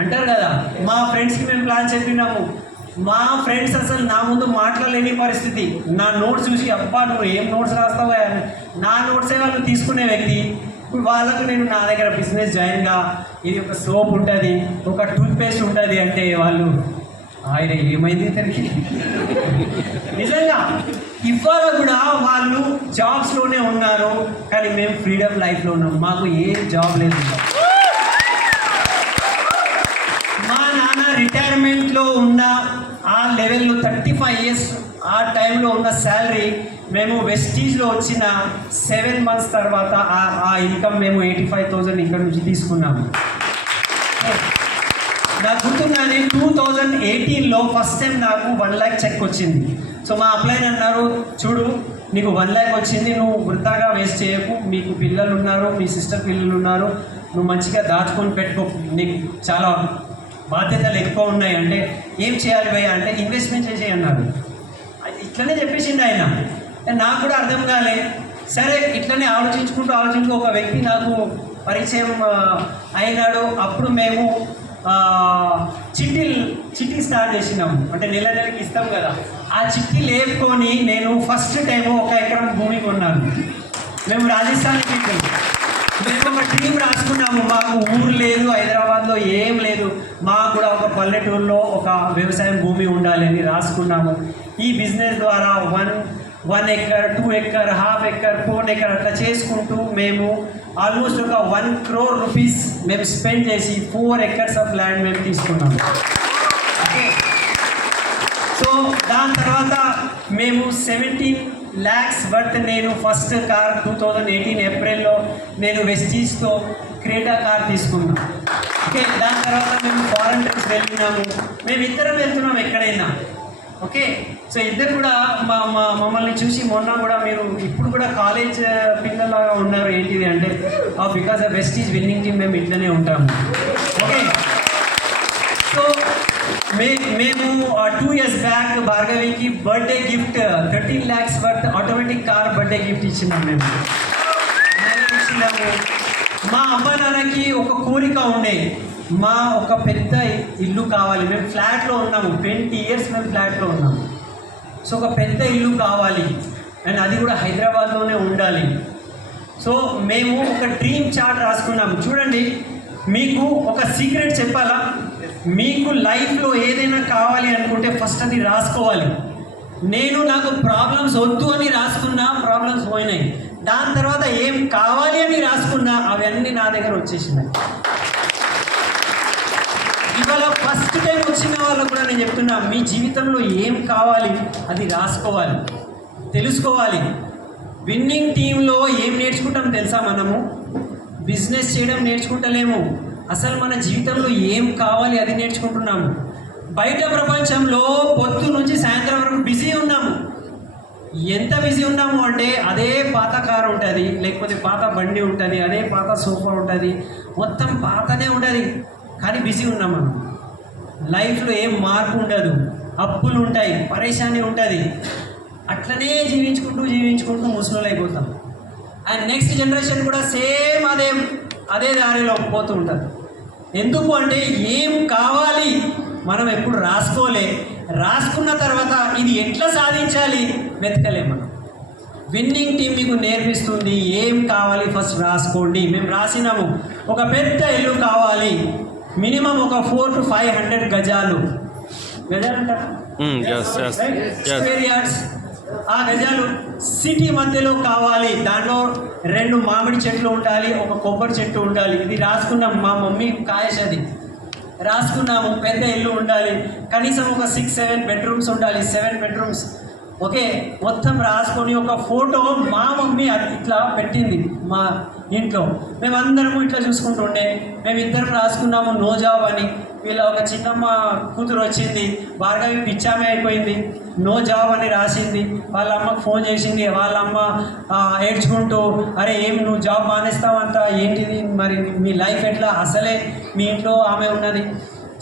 అంటారు కదా. మా ఫ్రెండ్స్కి మేము ప్లాన్ చెప్పినాము. మా ఫ్రెండ్స్ అసలు నా ముందు మాట్లాడలేని పరిస్థితి. నా నోట్స్ చూసి, అబ్బా నువ్వు ఏం నోట్స్ రాస్తావా అని, నా నోట్సే వాళ్ళు తీసుకునే వ్యక్తి. ఇప్పుడు వాళ్ళకు నేను నా దగ్గర బిజినెస్ జాయిన్గా, ఇది ఒక సోప్ ఉంటుంది, ఒక టూత్పేస్ట్ ఉంటుంది అంటే వాళ్ళు, ఆయన ఏమైంది ఇతనికి. నిజంగా ఇవాళ కూడా వాళ్ళు జాబ్స్లోనే ఉన్నారు, కానీ మేము ఫ్రీడమ్ లైఫ్లో ఉన్నాం. మాకు ఏ జాబ్ లేదు. మా నాన్న రిటైర్మెంట్లో ఉన్న ఆ లెవెల్లో 35 ఇయర్స్ ఆ టైంలో ఉన్న శాలరీ మేము వెస్టీజ్లో వచ్చిన 7 months తర్వాత ఆ ఇన్కమ్ మేము 85,000 ఇక్కడ నుంచి తీసుకున్నాము. నాకు గుర్తున్నది 2018లో ఫస్ట్ టైం నాకు 1 lakh చెక్ వచ్చింది. సో మా అప్లైన్ అన్నారు, చూడు నీకు 1 lakh వచ్చింది, నువ్వు వృధాగా వేస్ట్ చేయకు, మీకు పిల్లలు ఉన్నారు, మీ సిస్టర్ పిల్లలు ఉన్నారు, నువ్వు మంచిగా దాచుకొని పెట్టుకో, నీకు చాలా బాధ్యతలు ఎక్కువ ఉన్నాయి. అంటే ఏం చేయాలి భయ్య అంటే, ఇన్వెస్ట్మెంట్ చేసి అన్నారు. ఇట్లనే చెప్పేసిండు ఆయన. నాకు కూడా అర్థం కాలే. సరే ఇట్లనే ఆలోచించుకుంటూ ఒక వ్యక్తి నాకు పరిచయం అయినాడు. అప్పుడు మేము చిట్టి స్టార్ట్ చేసినాము, అంటే నెల నెలకి ఇస్తాం కదా. ఆ చిట్టి లేపుకొని నేను ఫస్ట్ టైం 1 ఎకరం భూమి కొన్నాను. మేము రాజస్థాన్ పీపుల్, మేము ఒక డ్రీమ్ రాసుకున్నాము. మాకు ఊరు లేదు, హైదరాబాద్లో ఏం లేదు, మాకు కూడా ఒక పల్లెటూరులో ఒక వ్యవసాయం భూమి ఉండాలి అని రాసుకున్నాము. ఈ బిజినెస్ ద్వారా 1 ఎకర్, 2 ఎకర్, ½ ఎకర్, 4 ఎకర్ అట్లా చేసుకుంటూ మేము ఆల్మోస్ట్ ఒక 1 crore rupees మేము స్పెండ్ చేసి 4 acres ఆఫ్ ల్యాండ్ మేము తీసుకున్నాము. ఓకే, సో దాని తర్వాత మేము 17 lakhs వర్త్ నేను ఫస్ట్ కార్ 2018 ఏప్రిల్లో నేను వెస్టీజ్తో క్రేటా కార్ తీసుకున్నాం. ఓకే, దాని తర్వాత మేము ఫారెన్ ట్రిప్స్ వెళ్ళినాము. మేము ఇద్దరం వెళ్తున్నాం ఎక్కడైనా. ఓకే, సో ఇద్దరు కూడా మమ్మల్ని చూసి మొన్న కూడా మీరు ఇప్పుడు కూడా కాలేజ్ పిల్లలాగా ఉన్నారు. ఏంటిది అంటే because of Vestige winning team మేము ఇట్లనే ఉంటాము. ఓకే, సో మేము 2 years బ్యాక్ భార్గవికి birthday gift 13 lakhs worth automatic car birthday gift ఇచ్చినాము. మేము ఇచ్చినాము. మా అమ్మ నాన్నకి ఒక కోరిక ఉండే, మా ఒక పెద్ద ఇల్లు కావాలి. మేము ఫ్లాట్లో ఉన్నాము, 20 years మేము ఫ్లాట్లో ఉన్నాము. సో ఒక పెద్ద ఇల్లు కావాలి అండ్ అది కూడా హైదరాబాద్లోనే ఉండాలి. సో మేము ఒక డ్రీమ్ చార్ట్ రాసుకున్నాము. చూడండి, మీకు ఒక సీక్రెట్ చెప్పాలా? మీకు లైఫ్లో ఏదైనా కావాలి అనుకుంటే ఫస్ట్ అది రాసుకోవాలి. నాకు ప్రాబ్లమ్స్ వద్దు అని రాసుకున్నా, ప్రాబ్లమ్స్ పోయినాయి. దాని తర్వాత ఏం కావాలి అని రాసుకున్నా, అవన్నీ నా దగ్గర వచ్చేసినాయి. ఇవాళ ఫస్ట్ టైం వచ్చిన వాళ్ళకు కూడా నేను చెప్తున్నా, మీ జీవితంలో ఏం కావాలి అది రాసుకోవాలి, తెలుసుకోవాలి. విన్నింగ్ టీంలో ఏం నేర్చుకుంటాం తెలుసా? మనము బిజినెస్ చేయడం నేర్చుకుంటలేము, అసలు మన జీవితంలో ఏం కావాలి అది నేర్చుకుంటున్నాము. బయట ప్రపంచంలో పొద్దు నుంచి సాయంత్రం వరకు బిజీ ఉన్నాము. ఎంత బిజీ ఉన్నాము అంటే అదే పాత కారు ఉంటుంది, లేకపోతే పాత బండి ఉంటుంది, అదే పాత సోఫా ఉంటుంది, మొత్తం పాతనే ఉంటుంది, కానీ బిజీ ఉన్నాం మనం. లైఫ్లో ఏం మార్పు ఉండదు, అప్పులు ఉంటాయి, పరేషాని ఉంటుంది. అట్లనే జీవించుకుంటూ ముసలోళ్ళు అయిపోతాం. అండ్ నెక్స్ట్ జనరేషన్ కూడా సేమ్ అదే దారిలో పోతూ ఉంటుంది. ఎందుకు అంటే ఏం కావాలి మనం ఎప్పుడు రాసుకున్న తర్వాత ఇది ఎట్లా సాధించాలి వెతకలేము మనం. విన్నింగ్ టీం మీకు నేర్పిస్తుంది ఏం కావాలి ఫస్ట్ రాసుకోండి. మేము రాసినాము, ఒక పెద్ద ఇల్లు కావాలి, మినిమం ఒక 400 to 500 గజాలు అంటారా, స్క్వేర్ యార్డ్స్. ఆ గజాలు సిటీ మధ్యలో కావాలి, దాంట్లో 2 మామిడి చెట్లు ఉండాలి, ఒక కొబ్బరి చెట్టు ఉండాలి. ఇది రాసుకున్నాం, మా మమ్మీ కాయష్ అది రాసుకున్నాము. పెద్ద ఇల్లు ఉండాలి, కనీసం ఒక 6-7 bedrooms ఉండాలి, 7 bedrooms. ఓకే, మొత్తం రాసుకొని ఒక ఫోటో మా మమ్మీ ఇట్లా పెట్టింది మా ఇంట్లో. మేమందరము ఇట్లా చూసుకుంటుండే. మేమిద్దరం రాసుకున్నాము నో జాబ్ అని. వీళ్ళ ఒక చిన్నమ్మ కూతురు వచ్చింది, భార్గవి పిచ్చామే అయిపోయింది, నో జాబ్ అని రాసింది. వాళ్ళ అమ్మకు ఫోన్ చేసింది, వాళ్ళ అమ్మ ఏడ్చుకుంటూ, అరే ఏం నువ్వు జాబ్ మానేస్తావంట, ఏంటిది మరి మీ లైఫ్ ఎట్లా, అసలే మీ ఇంట్లో ఆమె ఉన్నది.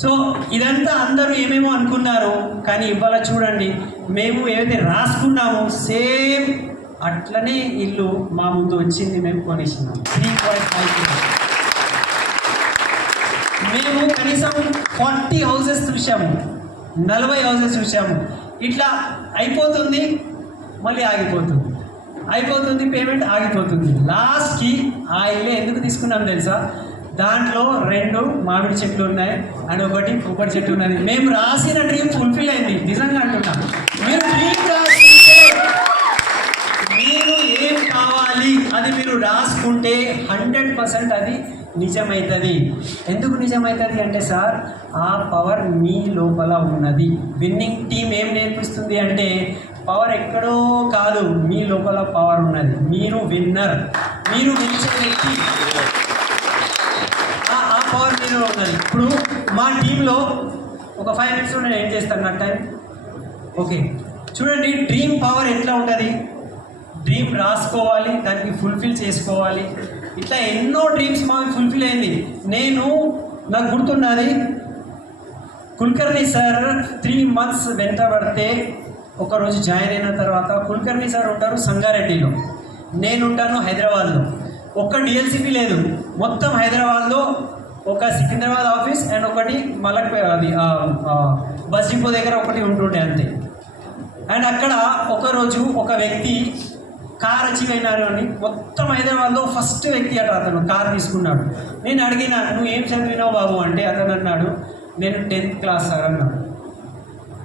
సో ఇదంతా అందరూ ఏమేమో అనుకున్నారు, కానీ ఇవాళ చూడండి మేము ఏదైతే రాసుకున్నామో సేమ్ అట్లనే ఇల్లు మా ముందు వచ్చింది, మేము కొనేసినాం 3.5. మేము కనీసం 40 houses చూసాము, 40 houses చూసాము. ఇట్లా అయిపోతుంది, మళ్ళీ అయిపోతుంది, పేమెంట్ ఆగిపోతుంది. లాస్ట్కి ఆ ఇల్లు ఎందుకు తీసుకున్నాం తెలుసా? దాంట్లో 2 మామిడి చెట్లు ఉన్నాయి అండ్ 1 కొబ్బరి చెట్టు ఉన్నది. మేము రాసిన డ్రీమ్ ఫుల్ఫిల్ అయింది, నిజంగా అంటున్నాం. మీరు డ్రీమ్ రాసుకుంటే, మీరు ఏం కావాలి అది మీరు రాసుకుంటే 100% అది నిజమవుతుంది. ఎందుకు నిజమవుతుంది అంటే సార్, ఆ పవర్ మీ లోపల ఉన్నది. విన్నింగ్ టీం ఏం నేర్పిస్తుంది అంటే పవర్ ఎక్కడో కాదు, మీ లోపల పవర్ ఉన్నది. మీరు విన్నర్, మీరు గెలిచే వ్యక్తి, ఆ పవర్ మీలో ఉన్నది. ఇప్పుడు మా టీంలో ఒక 5 minutes నేను ఏం చేస్తాను నా టైం. ఓకే, చూడండి డ్రీమ్ పవర్ ఎట్లా ఉంటుంది. డ్రీమ్ రాసుకోవాలి, దానికి ఫుల్ఫిల్ చేసుకోవాలి. ఇట్లా ఎన్నో డ్రీమ్స్ మాకు ఫుల్ఫిల్ అయింది. నాకు గుర్తున్నది, కుల్కర్ణి సార్ 3 months వెంట పడితే ఒకరోజు జాయిన్ అయిన తర్వాత కుల్కర్ణి సార్ ఉంటారు సంగారెడ్డిలో, నేను ఉంటాను హైదరాబాద్లో. ఒక్క డిఎల్సిపి లేదు, మొత్తం హైదరాబాద్లో ఒక సికింద్రాబాద్ ఆఫీస్ అండ్ ఒకటి మలక్ అది బస్ డిపో దగ్గర ఒకటి ఉంటుండే అంతే. అండ్ అక్కడ ఒకరోజు ఒక వ్యక్తి కార్ అచీవ్ అయినారు అని మొత్తం హైదరాబాద్లో ఫస్ట్ వ్యక్తి అట అతను కార్ తీసుకున్నాడు. నేను అడిగిన, నువ్వు ఏం చదివినావు బాబు అంటే అతను అన్నాడు, నేను 10th క్లాస్ సార్ అన్నాడు.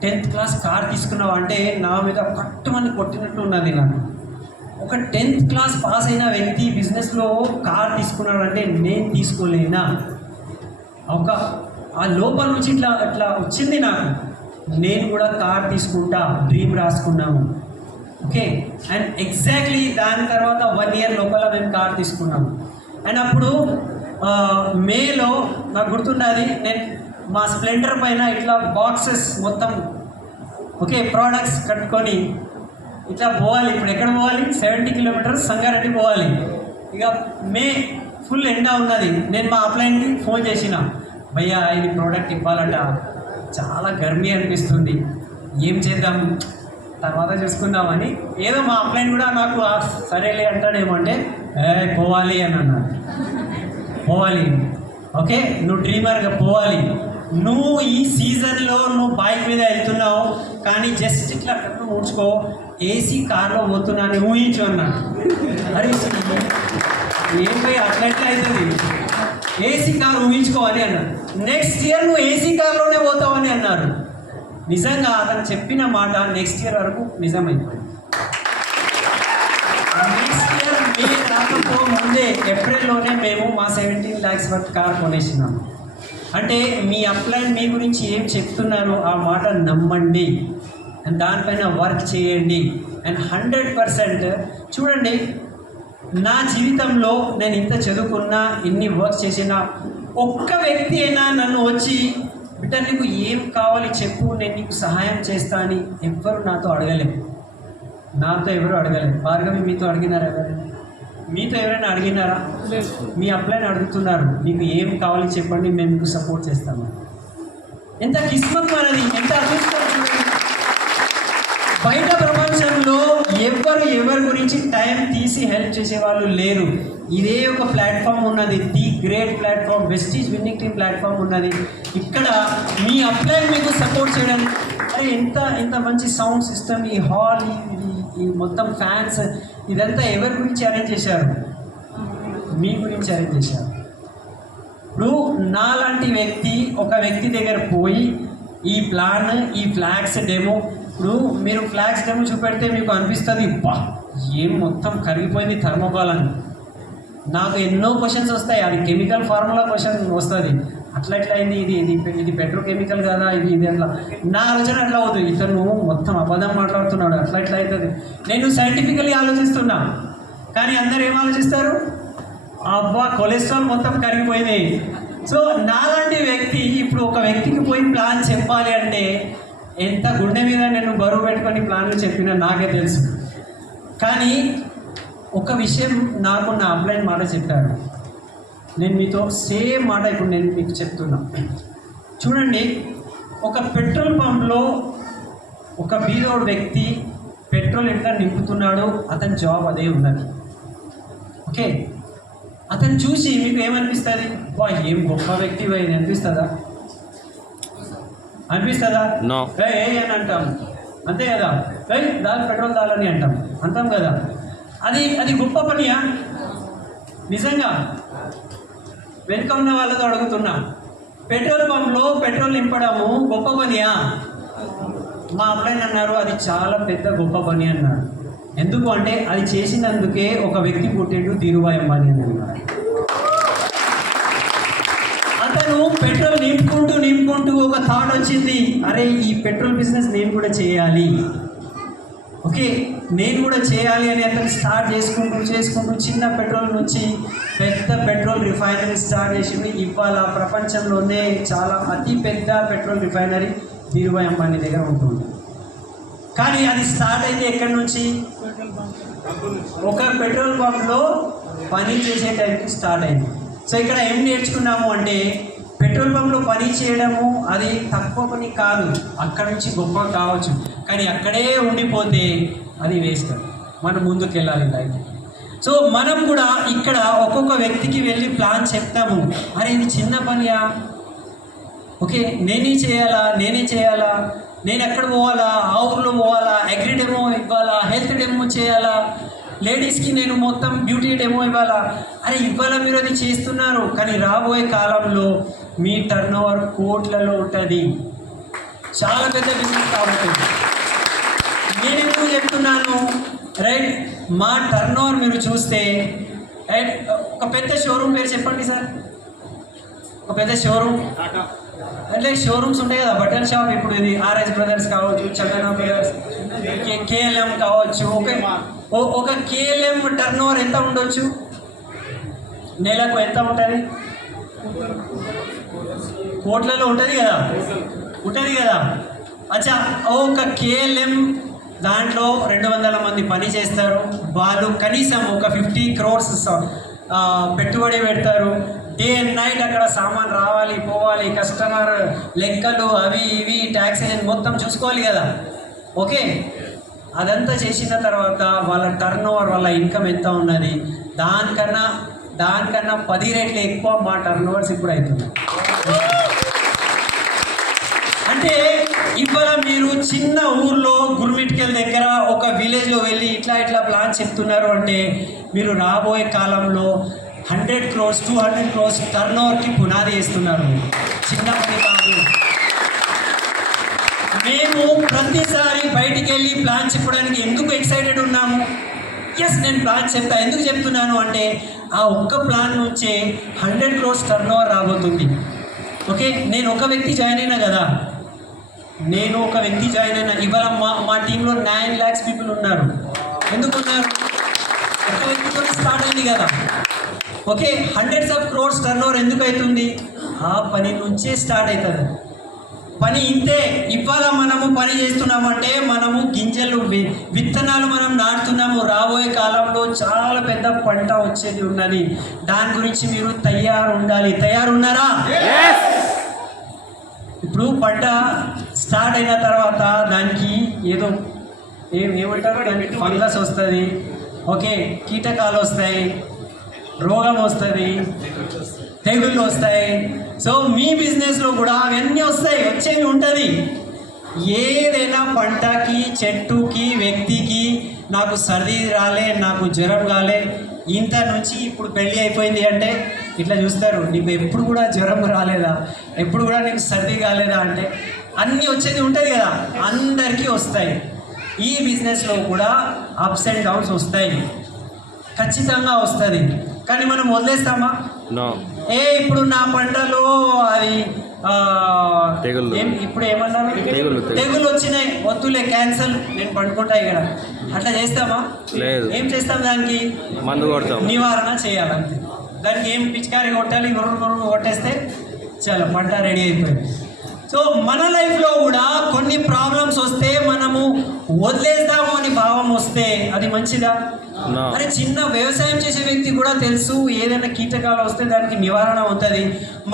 10th క్లాస్ కార్ తీసుకున్నావు అంటే నా మీద పట్టుమని కొట్టినట్టు ఉన్నది నాకు. ఒక 10th క్లాస్ పాస్ అయిన వ్యక్తి బిజినెస్లో కార్ తీసుకున్నాడు అంటే నేను తీసుకోలేనా? ఆ లోపల నుంచి అట్లా వచ్చింది నాకు. నేను కూడా కార్ తీసుకుంటా డ్రీమ్ రాసుకున్నాము. ఓకే, అండ్ ఎగ్జాక్ట్లీ దాని తర్వాత 1 year లోపల మేము కార్ తీసుకున్నాము. అండ్ అప్పుడు మేలో నాకు గుర్తున్నది, నేను మా స్ప్లెండర్ పైన ఇట్లా బాక్సెస్ మొత్తం ఓకే ప్రోడక్ట్స్ కట్టుకొని ఇట్లా పోవాలి. ఇప్పుడు ఎక్కడ పోవాలి? 70 kilometers సంగారెడ్డి పోవాలి. ఇక మే ఫుల్ ఎండ ఉన్నది. నేను మా అప్లైన్కి ఫోన్ చేసిన, భయ్యా ఇది ప్రోడక్ట్ ఇవ్వాలట, చాలా గర్మీ అనిపిస్తుంది, ఏం చేద్దాం తర్వాత చూసుకుందామని. ఏదో మా అప్లైన్ కూడా నాకు సరేలే అంటాడేమంటే పోవాలి అని అన్నాడు. పోవాలి, ఓకే నువ్వు డ్రీమర్గా పోవాలి. నువ్వు ఈ సీజన్లో నువ్వు బైక్ మీద వెళ్తున్నావు కానీ జస్ట్ ఇట్లా ఊడ్చుకో, ఏసీ కార్లో పోతున్నా అని ఊహించు అన్నాడు. అరే ఏం పోయి అట్లా ఎట్లా అవుతుంది, ఏసీ కార్ ఊహించుకోవాలి అన్నాడు. నెక్స్ట్ ఇయర్ నువ్వు ఏసీ కార్లోనే పోతావని అన్నారు. నిజంగా అతను చెప్పిన మాట నెక్స్ట్ ఇయర్ వరకు నిజమైపోయింది. నెక్స్ట్ ఇయర్ మే రాకపో ముందే ఏప్రిల్లోనే మేము మా 17 lakhs వర్త్ కార్ కొనేసినాము. అంటే మీ అప్లైన్ మీ గురించి ఏం చెప్తున్నారో ఆ మాట నమ్మండి అండ్ దానిపైన వర్క్ చేయండి. అండ్ 100% చూడండి, నా జీవితంలో నేను ఇంత చదువుకున్నా, ఇన్ని వర్క్ చేసినా, ఒక్క వ్యక్తి అయినా నన్ను వచ్చి బిడ్డ నీకు ఏం కావాలి చెప్పు, నేను నీకు సహాయం చేస్తా అని ఎవ్వరు నాతో అడగలేము. నాతో ఎవరు అడగలేము. భార్గవి మీతో అడిగినారా? మీతో ఎవరైనా అడిగినారా? మీ అప్లైన్ అడుగుతున్నారు, మీకు ఏం కావాలి చెప్పండి, మేము మీకు సపోర్ట్ చేస్తాము. ఎంత కిస్మత్ మనది, ఎంత అదృష్టం. బయట ప్రపంచంలో ఎవరి గురించి టైం తీసి హెల్ప్ చేసే వాళ్ళు లేరు. ఇదే ఒక ప్లాట్ఫామ్ ఉన్నది, the great platform, Vestige winning team platform ఉన్నది. ఇక్కడ మీ అప్లైన్ మీకు సపోర్ట్ చేయడానికి, అరే ఎంత మంచి సౌండ్ సిస్టమ్, ఈ హాల్, ఈ మొత్తం ఫ్యాన్స్, ఇదంతా ఎవరి గురించి అరేంజ్ చేశారు? మీ గురించి అరేంజ్ చేశారు. ఇప్పుడు నాలాంటి వ్యక్తి ఒక వ్యక్తి దగ్గర పోయి ఈ ప్లాన్, ఈ ఫ్లాగ్స్ డెమో, ఇప్పుడు మీరు ఫ్లాగ్స్ డెమో చూపెడితే మీకు అనిపిస్తుంది బా ఏం మొత్తం కరిగిపోయింది థర్మోకాల్ అని. నాకు ఎన్నో క్వశ్చన్స్ వస్తాయి, అది కెమికల్ ఫార్ములా క్వశ్చన్ వస్తుంది, అట్లా ఎట్లా అయింది, ఇది పెట్రోకెమికల్ కదా, ఇది అట్లా. నా ఆలోచన అట్లా అవుతుంది, ఇతను మొత్తం అబద్ధం మాట్లాడుతున్నాడు, అట్లా ఎట్లా అవుతుంది. నేను సైంటిఫికల్లీ ఆలోచిస్తున్నా, కానీ అందరు ఏం ఆలోచిస్తారు? అబ్బా కొలెస్ట్రాల్ మొత్తం కరిగిపోయింది. సో నాలాంటి వ్యక్తి ఇప్పుడు ఒక వ్యక్తికి పోయి ప్లాన్ చెప్పాలి అంటే ఎంత గుండె మీద నేను బరువు పెట్టుకొని ప్లాన్లు చెప్పినా నాకే తెలుసు. కానీ ఒక విషయం నాకు నా అప్లైన్ మాట చెప్పారు, నేను మీతో సేమ్ మాట ఇప్పుడు నేను మీకు చెప్తున్నా. చూడండి, ఒక పెట్రోల్ పంప్లో ఒక బీదోడు వ్యక్తి పెట్రోల్ ఎంత నింపుతున్నాడో అతని జాబ్ అదే ఉన్నది. ఓకే, అతను చూసి మీకు ఏమనిపిస్తుంది? వా ఏం గొప్ప వ్యక్తి ఇది అనిపిస్తుందా? ఏ అని అంటాం, అంతే కదా, దాని పెట్రోల్ దాలని అంటాం కదా. అది గొప్ప పనియా? నిజంగా వెనుక ఉన్న వాళ్ళతో అడుగుతున్నా, పెట్రోల్ పంప్లో పెట్రోల్ నింపడము గొప్ప పనియా? మా అప్లైన్ అన్నారు అది చాలా పెద్ద గొప్ప పని అన్నారు. ఎందుకు అంటే అది చేసినందుకే ఒక వ్యక్తి పుట్టిండు, ధీరుభాయ్ అంబానీ అని అన్నారు. అతను పెట్రోల్ నింపుకుంటూ ఒక థాట్ వచ్చింది, అరే ఈ పెట్రోల్ బిజినెస్ నేను కూడా చేయాలి, ఓకే నేను కూడా చేయాలి అని అతను స్టార్ట్ చేసుకుంటూ చిన్న పెట్రోల్ నుంచి పెద్ద పెట్రోల్ రిఫైనరీ స్టార్ట్ చేసింది. ఇవాళ ప్రపంచంలోనే చాలా అతి పెద్ద పెట్రోల్ రిఫైనరీ ధీరుభాయ్ అంబానీ దగ్గర ఉంటుంది. కానీ అది స్టార్ట్ అయితే ఎక్కడి నుంచి? ఒక పెట్రోల్ పంప్లో పని చేసే టైంకి స్టార్ట్ అయింది. సో ఇక్కడ ఏం నేర్చుకున్నాము అంటే పెట్రోల్ పంప్లో పని చేయడము అది తక్కువ పని కాదు, అక్కడి నుంచి గొప్ప కావచ్చు, కానీ అక్కడే ఉండిపోతే అది వేస్ట్. మనం ముందుకు వెళ్ళాలి లైఫ్. సో మనం కూడా ఇక్కడ ఒక్కొక్క వ్యక్తికి వెళ్ళి ప్లాన్ చెప్తాము. అరే ఇది చిన్న పనియా, ఓకే నేనే చేయాలా, నేను ఎక్కడ పోవాలా, ఆ ఊర్లో పోవాలా, అగ్రి డెమో ఇవ్వాలా, హెల్త్ డెమో చేయాలా, లేడీస్కి నేను మొత్తం బ్యూటీ డెమో ఇవ్వాలా. అరే ఇవాళ మీరు అది చేస్తున్నారు, కానీ రాబోయే కాలంలో మీ టర్న్ ఓవర్ కోట్లలో ఉంటుంది, చాలా పెద్ద బిజినెస్ కాబట్టి. నేను ఎందుకు చెప్తున్నాను రైట్, మా టర్న్ ఓవర్ మీరు చూస్తే రైట్, ఒక పెద్ద షోరూమ్ పేరు చెప్పండి సార్. ఒక పెద్ద షోరూమ్ అంటే షోరూమ్స్ ఉంటాయి కదా, బట్టల షాప్. ఇప్పుడు ఇది ఆర్ఎస్ బ్రదర్స్ కావచ్చు, చందన బ్రదర్స్, కేఎల్ఎం కావచ్చు. ఒక కేఎల్ఎం టర్న్ ఓవర్ ఎంత ఉండొచ్చు, నెలకు ఎంత ఉంటుంది? కోట్లలో ఉంటుంది కదా. అచ్చా, ఒక కేఎల్ఎం దాంట్లో 200 మంది పని చేస్తారు. వాళ్ళు కనీసం ఒక 50 crores పెట్టుబడి పెడతారు. డే అండ్ నైట్ అక్కడ సామాన్ రావాలి పోవాలి, కస్టమర్ లెక్కలు అవి ఇవి ట్యాక్సేషన్ మొత్తం చూసుకోవాలి కదా. ఓకే, అదంతా చేసిన తర్వాత వాళ్ళ టర్న్ ఓవర్, వాళ్ళ ఇన్కమ్ ఎంత ఉన్నది, దానికన్నా 10 రెట్లు ఎక్కువ మా టర్న్ ఓవర్స్ ఇప్పుడు అవుతుంది. అంటే ఇవాళ మీరు చిన్న ఊర్లో గుర్మిట్కెల్ దగ్గర ఒక విలేజ్లో వెళ్ళి ఇట్లా ప్లాన్ చెప్తున్నారు అంటే మీరు రాబోయే కాలంలో 100 crores 200 crores టర్న్ ఓవర్కి పునాది వేస్తున్నారు. చిన్న పని కాదు. మేము ప్రతిసారి బయటికి వెళ్ళి ప్లాన్ చెప్పడానికి ఎందుకు ఎక్సైటెడ్ ఉన్నాము? ఎస్, నేను ప్లాన్ ఎందుకు చెప్తున్నాను అంటే ఆ ఒక్క ప్లాన్ నుంచే 100 crores టర్న్ ఓవర్ రాబోతుంది. ఓకే, నేను ఒక వ్యక్తి జాయిన్ అయినా కదా, ఇవాళ మా టీంలో 9 lakhs పీపుల్ ఉన్నారు. ఎందుకు ఉన్నారు? ఒక వ్యక్తితో స్టార్ట్ అయింది కదా. Okay, 100s of crores turn over ఎందుకు అవుతుంది? ఆ పని నుంచే స్టార్ట్ అవుతుంది. పని ఇంతే. ఇవాళ మనము పని చేస్తున్నామంటే మనము గింజలు విత్తనాలు మనం నాటుతున్నాము. రాబోయే కాలంలో చాలా పెద్ద పంట వచ్చేది ఉన్నది. దాని గురించి మీరు తయారున్నారా? ఇప్పుడు పంట స్టార్ట్ అయిన తర్వాత దానికి ఏమంటారు, దానికి ఫంగస్ వస్తుంది, ఓకే, కీటకాలు వస్తాయి, రోగం వస్తుంది, తెగుళ్ళు వస్తాయి. సో మీ బిజినెస్లో కూడా అవన్నీ వచ్చేవి ఉంటుంది. ఏదైనా పంటకి, చెట్టుకి, వ్యక్తికి నాకు సర్ది రాలే, నాకు జ్వరం రాలే, ఇంత నుంచి ఇప్పుడు పెళ్ళి అయిపోయింది అంటే ఇట్లా చూస్తారు, నీకు ఎప్పుడు కూడా జ్వరం రాలేదా, ఎప్పుడు కూడా నీకు సర్ది కాలేదా అంటే అన్నీ వచ్చేది ఉంటుంది కదా. అందరికీ వస్తాయి. ఈ బిజినెస్లో కూడా అప్స్ అండ్ డౌన్స్ వస్తాయి, ఖచ్చితంగా వస్తుంది. కానీ మనం వదిలేస్తామా? ఇప్పుడు నా పంటలో అది ఇప్పుడు ఏమన్నారు, తెగులు వచ్చినాయి, వద్దులే క్యాన్సల్, నేను పండుకుంటా ఇక్కడ, అట్లా చేస్తామా? ఏం చేస్తాం? దానికి మందు కొడతాం, నివారణ చేయాలంతే. దానికి ఏం పిచికారి కొట్టాలి, కొట్టేస్తే చాలా పంట రెడీ అయిపోయింది. సో మన లైఫ్లో కూడా కొన్ని ప్రాబ్లమ్స్ వస్తే మనము వదిలేద్దాము అని భావం వస్తే అది మంచిదా? అరే చిన్న వ్యవసాయం చేసే వ్యక్తి కూడా తెలుసు, ఏదైనా కీటకాలు వస్తే దానికి నివారణ అవుతుంది.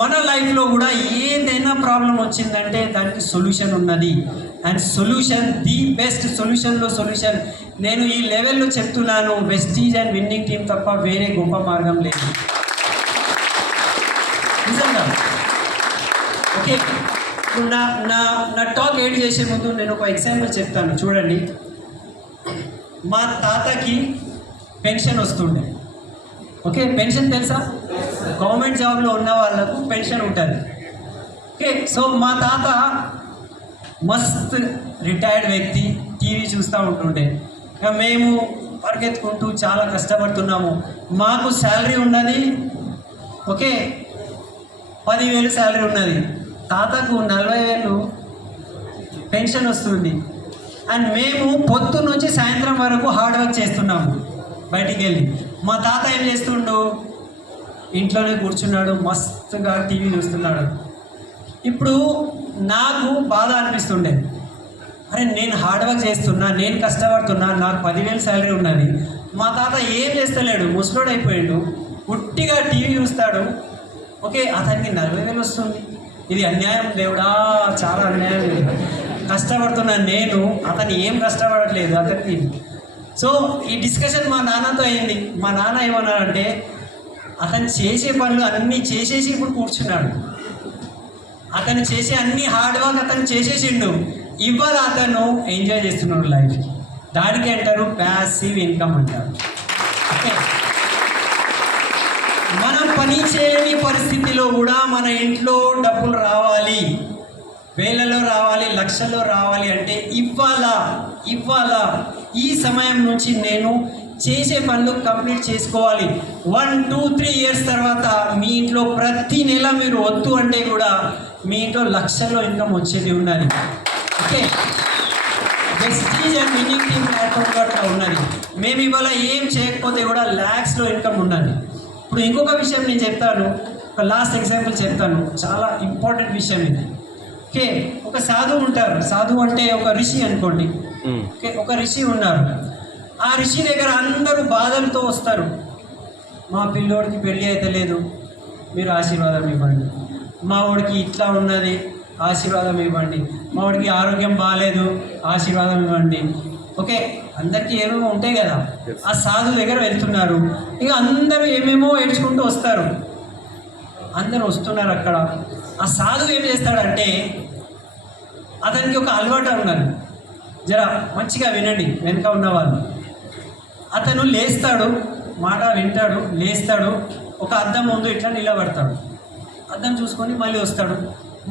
మన లైఫ్లో కూడా ఏదైనా ప్రాబ్లం వచ్చిందంటే దానికి సొల్యూషన్ ఉన్నది. అండ్ సొల్యూషన్, ది బెస్ట్ సొల్యూషన్లో సొల్యూషన్. నేను ఈ లెవెల్లో చెప్తున్నాను, వెస్టీజ్ అండ్ విన్నింగ్ టీమ్ తప్ప వేరే గొప్ప మార్గం లేదు, నిజంగా. ఓకే, ఇప్పుడు నా టాక్ ఎయిడ్ చేసే ముందు నేను ఒక ఎగ్జాంపుల్ చెప్తాను, చూడండి. మా తాతకి పెన్షన్ వస్తుండే. ఓకే, పెన్షన్ తెలుసా? గవర్నమెంట్ జాబ్లో ఉన్న వాళ్ళకు పెన్షన్ ఉంటుంది. ఓకే, సో మా తాత మస్త్ రిటైర్డ్ వ్యక్తి, టీవీ చూస్తూ ఉంటుండే. మేము పరిగెత్తుకుంటూ చాలా కష్టపడుతున్నాము. మాకు శాలరీ ఉన్నది, ఓకే, 10,000 శాలరీ ఉన్నది. తాతకు 40,000 పెన్షన్ వస్తుంది. అండ్ మేము పొద్దు నుంచి సాయంత్రం వరకు హార్డ్ వర్క్ చేస్తున్నాము బయటికి వెళ్ళి. మా తాత ఏం చేస్తుండు? ఇంట్లోనే కూర్చున్నాడు, మస్తుగా టీవీ చూస్తున్నాడు. ఇప్పుడు నాకు బాధ అనిపిస్తుండే, అరే నేను హార్డ్ వర్క్ చేస్తున్నా, నేను కష్టపడుతున్నా, నాకు 10,000 శాలరీ ఉన్నది. మా తాత ఏం చేస్తలేడు, ముసలోడు అయిపోయాడు, ఉట్టిగా టీవీ చూస్తాడు. ఓకే, అతనికి 40,000 వస్తుంది. ఇది అన్యాయం దేవుడా, చాలా అన్యాయం. కష్టపడుతున్నా నేను, అతను ఏం కష్టపడట్లేదు. అతనికి సో ఈ డిస్కషన్ మా నాన్నతో అయింది. మా నాన్న ఏమన్నారంటే, అతను చేసే పనులు అన్నీ చేసేసి ఇప్పుడు కూర్చున్నాడు. అతను చేసే అన్ని హార్డ్ వర్క్ అతను చేసేసిండు. ఇవాళ అతను ఎంజాయ్ చేస్తున్నాడు లైఫ్. దానికి అంటారు ప్యాసివ్ ఇన్కమ్ అంటారు. ఓకే, మనం పని చేయలేని పరిస్థితిలో కూడా మన ఇంట్లో డబ్బులు రావాలి, వేలలో రావాలి, లక్షల్లో రావాలి అంటే ఇవాళ ఈ సమయం నుంచి నేను చేసే పనులు కంప్లీట్ చేసుకోవాలి. 1, 2, 3 ఇయర్స్ తర్వాత మీ ఇంట్లో ప్రతి నెల మీరు వద్దు అంటే కూడా మీ ఇంట్లో లక్షల్లో ఇన్కమ్ వచ్చేది ఉన్నది. Okay, Vestige and winning team platform అట్లా ఉన్నది. మేము ఇవాళ ఏం చేయకపోతే కూడా ల్యాక్స్లో ఇన్కమ్ ఉన్నది. ఇప్పుడు ఇంకొక విషయం నేను చెప్తాను, ఒక లాస్ట్ ఎగ్జాంపుల్ చెప్తాను, చాలా ఇంపార్టెంట్ విషయం ఇది. ఓకే, ఒక సాధువు ఉంటారు. సాధువు అంటే ఒక ఋషి అనుకోండి. ఓకే, ఒక ఋషి ఉన్నారు. ఆ ఋషి దగ్గర అందరూ బాధలతో వస్తారు. మా పిల్లోడికి పెళ్ళి అయితే లేదు, మీరు ఆశీర్వాదం ఇవ్వండి. మా వాడికి ఇట్లా ఉన్నది, ఆశీర్వాదం ఇవ్వండి. మా వాడికి ఆరోగ్యం బాగాలేదు, ఆశీర్వాదం ఇవ్వండి. ఓకే, అందరికీ ఏమేమో ఉంటాయి కదా. ఆ సాధు దగ్గర వెళ్తున్నారు. ఇక అందరూ ఏమేమో ఏడ్చుకుంటూ వస్తారు. అందరూ వస్తున్నారు. అక్కడ ఆ సాధువు ఏం చేస్తాడంటే, అతనికి ఒక అలవాటు ఉన్నది. జరా మంచిగా వినండి వెనుక ఉన్నవాళ్ళు. అతను లేస్తాడు, మాట వింటాడు, లేస్తాడు, ఒక అద్దం ముందు ఇట్లా నిలబడతాడు. అద్దం చూసుకొని మళ్ళీ వస్తాడు,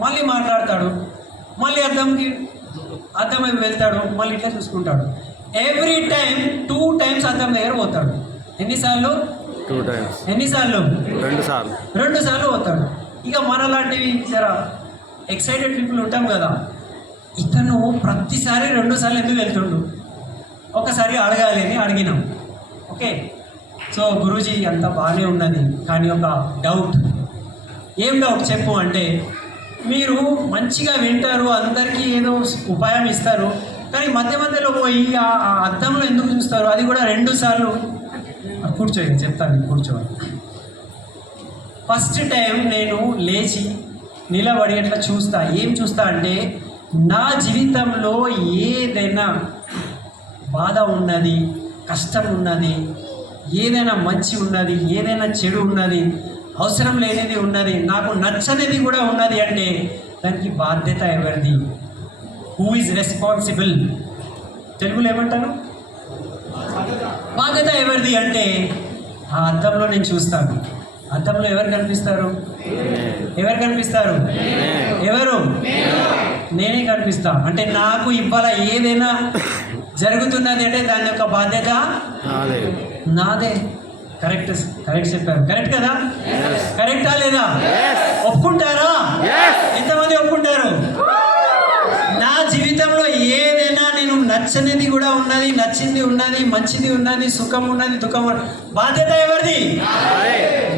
మళ్ళీ మాట్లాడతాడు, మళ్ళీ అద్దం వైపు వెళ్తాడు, మళ్ళీ ఇట్లా చూసుకుంటాడు. ఎవ్రీ టైం 2 times అద్దం దగ్గర పోతాడు. ఎన్నిసార్లు? 2 times. ఎన్నిసార్లు? 2 సార్లు పోతాడు. ఇక మనలాంటివి జరా ఎక్సైటెడ్ పీపుల్ ఉంటాం కదా, ఇతను ప్రతిసారి 2 సార్లు ఎందుకు వెళ్తుండు? ఒకసారి అడగాలి అని అడిగినాం. ఓకే, సో గురూజీ అంతా బాగానే ఉన్నది, కానీ ఒక డౌట్. ఏం డౌట్ చెప్పు అంటే, మీరు మంచిగా వింటారు, అందరికీ ఏదో ఉపాయం ఇస్తారు, కానీ మధ్య మధ్యలో పోయి ఆ అద్దంలో ఎందుకు చూస్తారు? అది కూడా 2 సార్లు. కూర్చోండి, చెప్తాను, కూర్చోవాలి. ఫస్ట్ టైం నేను లేచి నిలబడి అట్లా చూస్తా. ఏం చూస్తా అంటే, నా జీవితంలో ఏదైనా బాధ ఉన్నది, కష్టం ఉన్నది, ఏదైనా మంచి ఉన్నది, ఏదైనా చెడు ఉన్నది, అవసరం లేనిది ఉన్నది, నాకు నచ్చనిది కూడా ఉన్నది అంటే దానికి బాధ్యత ఎవరిది? Who is responsible? తెలుగులో ఏమంటారు? బాధ్యత ఎవరిది అంటే ఆ అద్దంలో నేను చూస్తాను. అద్దంలో ఎవరు కనిపిస్తారు? ఎవరు? నేనే కనిపిస్తా. అంటే నాకు ఇవాళ ఏదైనా జరుగుతున్నది అంటే దాని యొక్క బాధ్యత నాదే. కరెక్ట్ చెప్పారు. కరెక్ట్ కదా? కరెక్టా లేదా? ఒప్పుకుంటారా? ఎంతమంది ఒప్పుకుంటారు? నా జీవితంలో ఏదైనా నేను నచ్చనిది కూడా ఉన్నది, నచ్చింది ఉన్నది, మంచిది ఉన్నది, సుఖం ఉన్నది, దుఃఖం ఉన్నది, బాధ్యత ఎవరిది?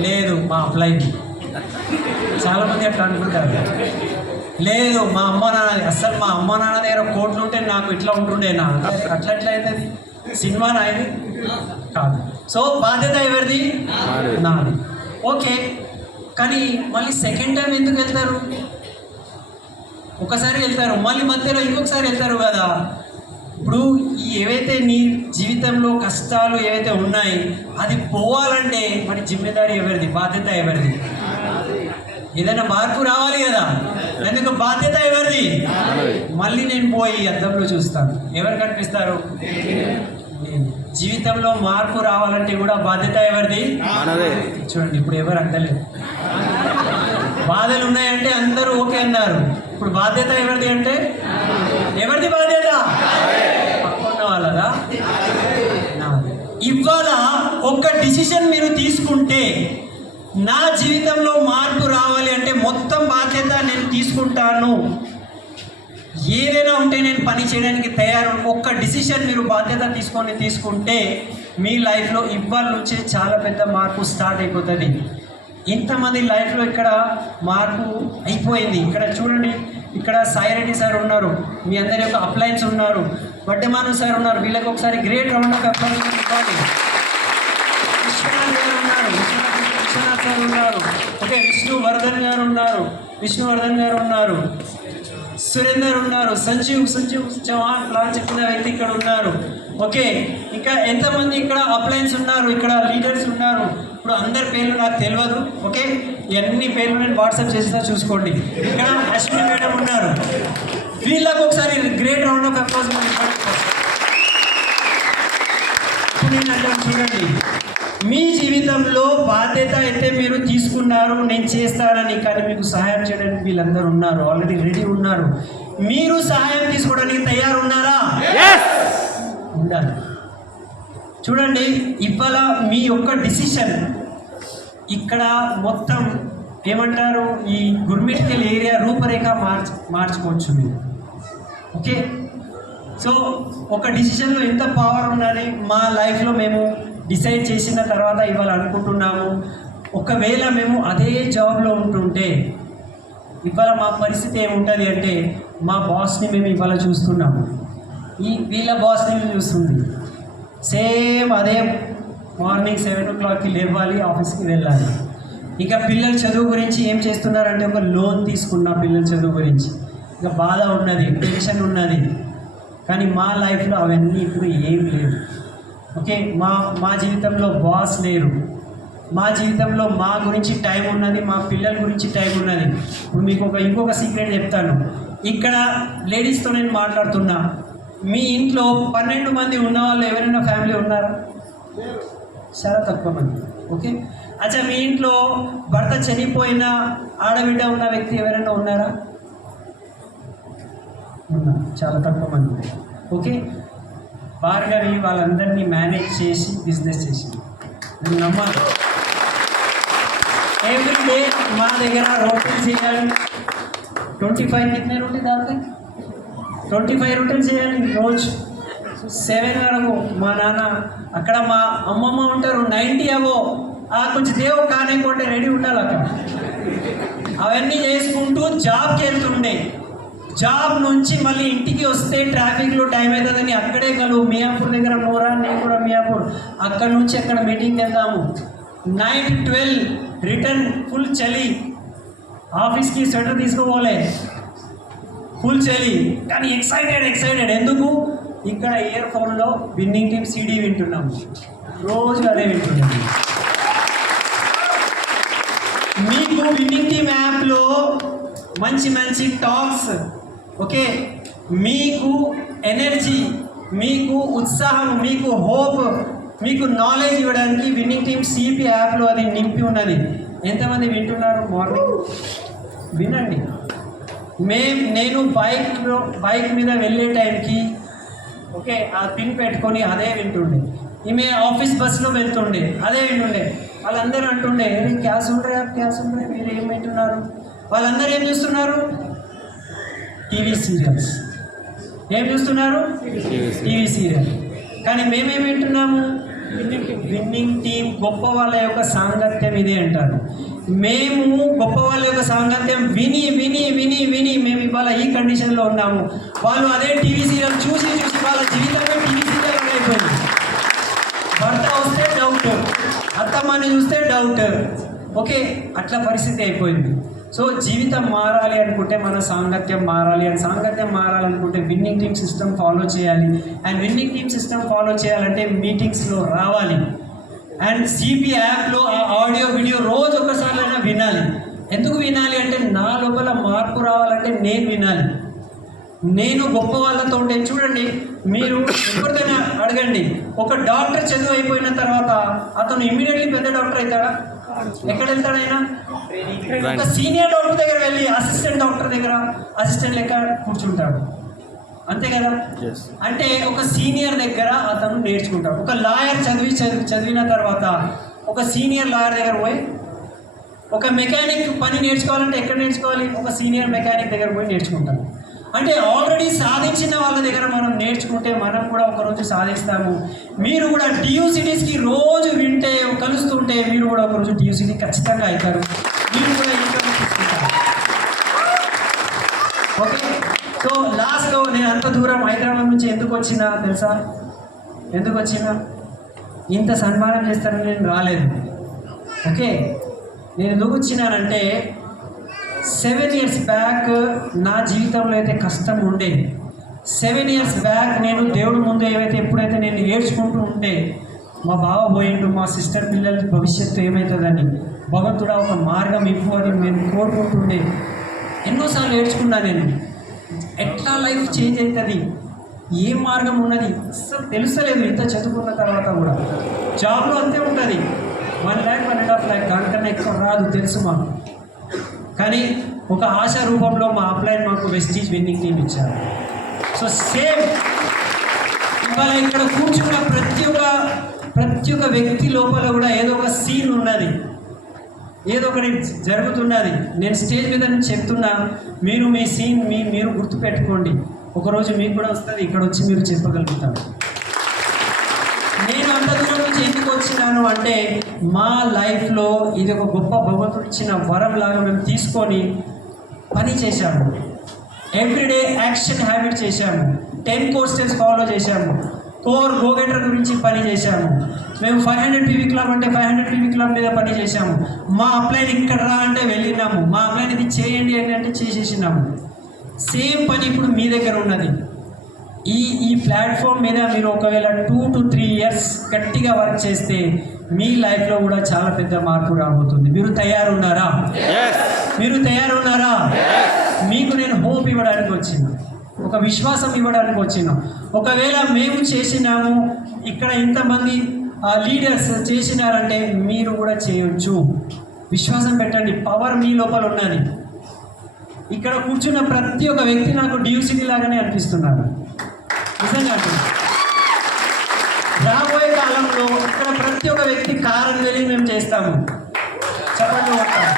లేదు, మా అప్లైకి. చాలామంది అట్లా అనుకుంటారు. లేదు, మా అమ్మ నాన్న, అసలు మా అమ్మ నాన్న దగ్గర కోట్లు ఉంటే నాకు ఇట్లా ఉంటుండేనా? అట్లా ఎట్లా అవుతుంది? సినిమా నాయది కాదు. సో బాధ్యత ఎవరిది? నాది. ఓకే, కానీ మళ్ళీ సెకండ్ టైం ఎందుకు వెళ్తారు? ఒకసారి వెళ్తారు, మళ్ళీ మధ్యలో ఇంకొకసారి వెళ్తారు కదా. ఇప్పుడు ఏవైతే నీ జీవితంలో కష్టాలు ఏవైతే ఉన్నాయి అది పోవాలంటే మరి జిమ్మెదారీ ఎవరిది? బాధ్యత ఎవరిది? ఏదైనా మార్పు రావాలి కదా, ఎందుకు బాధ్యత ఎవరిది? మళ్ళీ నేను పోయి అద్దంలో చూస్తాను, ఎవరు కనిపిస్తారు? జీవితంలో మార్పు రావాలంటే కూడా బాధ్యత ఎవరిది? చూడండి, ఇప్పుడు ఎవరు అంటలేదు. బాధలు ఉన్నాయంటే అందరూ ఓకే అన్నారు. ఇప్పుడు బాధ్యత ఎవరిది అంటే ఎవరిది బాధ్యత? పక్కన వాళ్ళదా? ఇవాళ ఒక్క డిసిషన్ మీరు తీసుకుంటే, నా జీవితంలో మార్పు రావాలి అంటే మొత్తం బాధ్యత నేను తీసుకుంటాను, ఏదైనా ఉంటే నేను పని చేయడానికి తయారు. ఒక్క డిసిషన్ మీరు బాధ్యత తీసుకుంటే మీ లైఫ్లో ఇవాళ నుంచే చాలా పెద్ద మార్పు స్టార్ట్ అయిపోతుంది. ఇంతమంది లైఫ్లో ఇక్కడ మార్పు అయిపోయింది. ఇక్కడ చూడండి, ఇక్కడ సాయిరెడ్డి సార్ ఉన్నారు, మీ అందరి యొక్క అప్లయన్స్ ఉన్నారు, వడ్డమాను సార్ ఉన్నారు. వీళ్ళకి ఒకసారి గ్రేట్ రౌండ్ ఆఫ్ అప్లయన్స్ ఇవ్వాలి. విశ్వనాథ్ గారు ఉన్నారు, విశ్వనాథ్ సార్ ఉన్నారు. ఓకే, విష్ణువర్ధన్ గారు ఉన్నారు. సురేందర్ ఉన్నారు, సంజీవ్ చౌహాన్ ప్లాన్ చెప్పిన వ్యక్తి ఇక్కడ ఉన్నారు. ఓకే, ఇంకా ఎంతమంది ఇక్కడ అప్లయన్స్ ఉన్నారు, ఇక్కడ లీడర్స్ ఉన్నారు. ఇప్పుడు అందరి పేర్లు నాకు తెలియదు. ఓకే, ఎన్ని పేర్లు నేను వాట్సాప్ చేసినా చూసుకోండి. ఇక్కడ అశ్విని మేడం ఉన్నారు. వీళ్ళకు ఒకసారి గ్రేట్ రౌండ్ ఆఫ్ అప్లాజ్ నేను అంటాను. చూడండి, మీ జీవితంలో బాధ్యత అయితే మీరు తీసుకున్నారు, నేను చేస్తానని, కానీ మీకు సహాయం చేయడానికి వీళ్ళందరూ ఉన్నారు, ఆల్రెడీ రెడీ ఉన్నారు. మీరు సహాయం తీసుకోవడానికి తయారు ఉన్నారా? ఉండాలి. చూడండి, ఇవాళ మీ యొక్క డిసిషన్ ఇక్కడ మొత్తం ఏమంటారు, ఈ గుర్మిట్కల్ ఏరియా రూపురేఖ మార్చుకోవచ్చు మీరు. ఓకే, సో ఒక డిసిషన్లో ఎంత పవర్ ఉన్నది మా లైఫ్లో మేము డిసైడ్ చేసిన తర్వాత ఇవాళ అనుకుంటున్నాము. ఒకవేళ మేము అదే జాబ్లో ఉంటుంటే ఇవాళ మా పరిస్థితి ఏముంటుంది అంటే, మా బాస్ని మేము ఇవాళ చూస్తున్నాము, వీళ్ళ బాస్ని మేము చూస్తుంది. సేమ్ అదే మార్నింగ్ 7 o'clockకి లేవాలి, ఆఫీస్కి వెళ్ళాలి. ఇక పిల్లల చదువు గురించి ఏం చేస్తున్నారంటే, ఒక లోన్ తీసుకున్న పిల్లల చదువు గురించి ఇక బాధ ఉన్నది, టెన్షన్ ఉన్నది. కానీ మా లైఫ్లో అవన్నీ ఇప్పుడు ఏం లేవు. ఓకే, మా జీవితంలో బాస్ లేరు. మా జీవితంలో మా గురించి టైం ఉన్నది, మా పిల్లల గురించి టైం ఉన్నది. ఇప్పుడు మీకు ఇంకొక సీక్రెట్ చెప్తాను. ఇక్కడ లేడీస్తో నేను మాట్లాడుతున్నా. మీ ఇంట్లో 12 మంది ఉన్న వాళ్ళు ఎవరైనా ఫ్యామిలీ ఉన్నారా? చాలా తక్కువ మంది. ఓకే, అచ్చా, మీ ఇంట్లో భర్త చనిపోయిన ఆడబిడ్డ ఉన్న వ్యక్తి ఎవరైనా ఉన్నారా? ఉన్నారు, చాలా తక్కువ మంది. ఓకే, భార్గవి వాళ్ళందరినీ మేనేజ్ చేసి బిజినెస్ చేసింది. నేను నమ్మాలి. ఎవ్రీ డే మా దగ్గర రోటీలు చేయాలి. 25 కితనే రోటీ దాల్తే 25 రోటీలు చేయాలి రోజు. 7 వరకు మా నాన్న, అక్కడ మా అమ్మమ్మ ఉంటారు 90 అవో కొంచెం దేవు కానివ్వంటే రెడీ ఉండాలి అక్కడ. అవన్నీ చేసుకుంటూ జాబ్కి వెళ్తుండే. జాబ్ నుంచి మళ్ళీ ఇంటికి వస్తే ట్రాఫిక్లో టైం అవుతుందని అక్కడే మియాపూర్ దగ్గర మోరా, నేను కూడా మియాపూర్, అక్కడ నుంచి అక్కడ మీటింగ్కి వెళ్దాము. నైట్ 12 రిటర్న్, ఫుల్ చలి. ఆఫీస్కి స్వెటర్ తీసుకోపోలే, ఫుల్ చలి, కానీ ఎక్సైటెడ్. ఎందుకు? ఇక్కడ ఇయర్ ఫోన్లో విన్నింగ్ టీమ్ CD వింటున్నాము, రోజు అదే వింటున్నాము. మీకు విన్నింగ్ టీమ్ యాప్లో మంచి టాక్స్, ఓకే, మీకు ఎనర్జీ, మీకు ఉత్సాహం, మీకు హోప్, మీకు నాలెడ్జ్ ఇవ్వడానికి విన్నింగ్ టీమ్ CP యాప్లో అది నింపి ఉన్నది. ఎంతమంది వింటున్నారు? మార్నింగ్ వినండి. నేను బైక్ మీద వెళ్ళే టైంకి ఓకే ఆ పిన్ పెట్టుకొని అదే వింటుండే. ఈమె ఆఫీస్ బస్సులో వెళ్తుండే, అదే వింటుండే. వాళ్ళందరూ అంటుండే, క్యాస్ ఉండే మీరు ఏం వింటున్నారు? వాళ్ళందరూ ఏం చూస్తున్నారు? TV serials. ఏం చూస్తున్నారు? TV serial. కానీ మేమేం వింటున్నాము? విన్నింగ్ టీం గొప్ప వాళ్ళ యొక్క సాంగత్యం ఇదే అంటారు. మేము గొప్ప వాళ్ళ యొక్క సాంగత్యం విని మేము ఇవాళ ఈ కండిషన్లో ఉన్నాము. వాళ్ళు అదే టీవీ సీరియల్ చూసి వాళ్ళ జీవితమే టీవీ సీరియల్ అయిపోయింది. భర్త వస్తే డౌట్, అత్తమ్మని చూస్తే డౌట్. ఓకే, అట్లా పరిస్థితి అయిపోయింది. సో జీవితం మారాలి అనుకుంటే మన సాంగత్యం మారాలి. అండ్ సాంగత్యం మారాలనుకుంటే విన్నింగ్ టీమ్ సిస్టమ్ ఫాలో చేయాలి. And winning team system follow చేయాలంటే మీటింగ్స్లో రావాలి. అండ్ CP యాప్లో ఆ ఆడియో వీడియో రోజు ఒకసారైనా వినాలి. ఎందుకు వినాలి అంటే, నా లోపల మార్పు రావాలంటే నేను వినాలి. నేను గొప్ప వాళ్ళతో ఉంటే చూడండి, మీరు ఎవరిదైనా అడగండి, ఒక డాక్టర్ చదువు అయిపోయిన తర్వాత అతను ఇమ్మీడియట్లీ పెద్ద డాక్టర్ అవుతాడా? ఎక్కడ వెళ్తాడైనా? ఒక సీనియర్ డాక్టర్ దగ్గర వెళ్ళి అసిస్టెంట్ డాక్టర్ దగ్గర అసిస్టెంట్ లెక్క కూర్చుంటాడు, అంతే కదా? అంటే ఒక సీనియర్ దగ్గర అతను నేర్చుకుంటాడు. ఒక లాయర్ చదివిన తర్వాత ఒక సీనియర్ లాయర్ దగ్గర పోయి, ఒక మెకానిక్ పని నేర్చుకోవాలంటే ఎక్కడ నేర్చుకోవాలి? ఒక సీనియర్ మెకానిక్ దగ్గర పోయి నేర్చుకుంటాం. అంటే ఆల్రెడీ సాధించిన వాళ్ళ దగ్గర మనం నేర్చుకుంటే మనం కూడా ఒకరోజు సాధిస్తాము. మీరు కూడా DUCDస్కి రోజు వింటే కలుస్తుంటే మీరు కూడా ఒకరోజు DUCD ఖచ్చితంగా అవుతారు. మీరు కూడా ఇన్కమ్ తీసుకుంటారు. ఓకే, సో లాస్ట్లో నేను అంత దూరం హైదరాబాద్ నుంచి ఎందుకు వచ్చినా తెలుసా? ఎందుకు వచ్చినా? ఇంత సన్మానం చేస్తారని నేను రాలేదు. ఓకే, నేను ఎందుకు వచ్చినానంటే 7 years బ్యాక్ నా జీవితంలో అయితే కష్టం ఉండే, 7 years బ్యాక్ నేను దేవుడి ముందు ఎప్పుడైతే నేను ఏడ్చుకుంటూ ఉంటే మా బావ పోయిండు, మా సిస్టర్ పిల్లల భవిష్యత్తు ఏమవుతుందని, భగవంతుడా ఒక మార్గం ఇవ్వు అని నేను కోరుకుంటుండే. ఎన్నోసార్లు ఏడ్చుకున్నా నేను, ఎట్లా లైఫ్ చేంజ్ అవుతుంది, ఏ మార్గం ఉన్నది అసలు తెలుస్తలేదు. ఇంత చదువుకున్న తర్వాత కూడా జాబ్లో అంతే ఉంటుంది, 1 lakh 1.5 lakh దానికన్నా ఎక్కువ రాదు తెలుసు మాకు. కానీ ఒక ఆశ రూపంలో మా అప్లైన్ మాకు వెస్టీజ్ విన్నింగ్ టీం ఇచ్చారు. సో సేమ్ ఇవాళ ఇక్కడ కూర్చున్న ప్రతి ఒక్క వ్యక్తి లోపల కూడా ఏదో ఒక సీన్ ఉన్నది, ఏదో ఒకటి జరుగుతున్నది. నేను స్టేజ్ మీద నుంచి చెప్తున్నా, మీరు మీ సీన్ మీరు గుర్తుపెట్టుకోండి, ఒకరోజు మీకు కూడా వస్తుంది, ఇక్కడ వచ్చి మీరు చెప్పగలుగుతారు. నేను అంత దూరం నుంచి ఎందుకు వచ్చినాను అంటే మా లైఫ్లో ఇది ఒక గొప్ప భగవంతుడు ఇచ్చిన వరం లాగా మేము తీసుకొని పని చేశాము. ఎవ్రీడే యాక్షన్ హ్యాబిట్ చేశాము, 10 కోర్సెస్ ఫాలో చేశాము, కోర్ గోగెటర్ గురించి పని చేశాము. మేము 500 PV క్లబ్ అంటే 500 PV క్లబ్ మీద పని చేశాము. మా అప్లైన్ ఇక్కడ రా అంటే వెళ్ళినాము, మా అప్లైన్ ఇది చేయండి అంటే చేసేసినాము. సేమ్ పని ఇప్పుడు మీ దగ్గర ఉన్నది. ఈ ప్లాట్ఫామ్ మీద మీరు ఒకవేళ 2 to 3 years గట్టిగా వర్క్ చేస్తే మీ లైఫ్లో కూడా చాలా పెద్ద మార్పు రాబోతుంది. మీరు తయారున్నారా? మీరు తయారున్నారా? మీకు నేను హోప్ ఇవ్వడానికి వచ్చిన, ఒక విశ్వాసం ఇవ్వడానికి వచ్చిన. ఒకవేళ మేము చేసినాము, ఇక్కడ ఇంతమంది లీడర్స్ చేసినారంటే మీరు కూడా చేయొచ్చు. విశ్వాసం పెట్టండి, పవర్ మీ లోపల ఉన్నది. ఇక్కడ కూర్చున్న ప్రతి ఒక్క వ్యక్తి నాకు డ్యూసిటీ లాగానే అనిపిస్తున్నారు, నిజంగా. రాబోయే కాలంలో ఇక్కడ ప్రతి ఒక్క వ్యక్తి కారణం వెళ్ళి మేము చేస్తాము, చెప్పండి కొడతాము.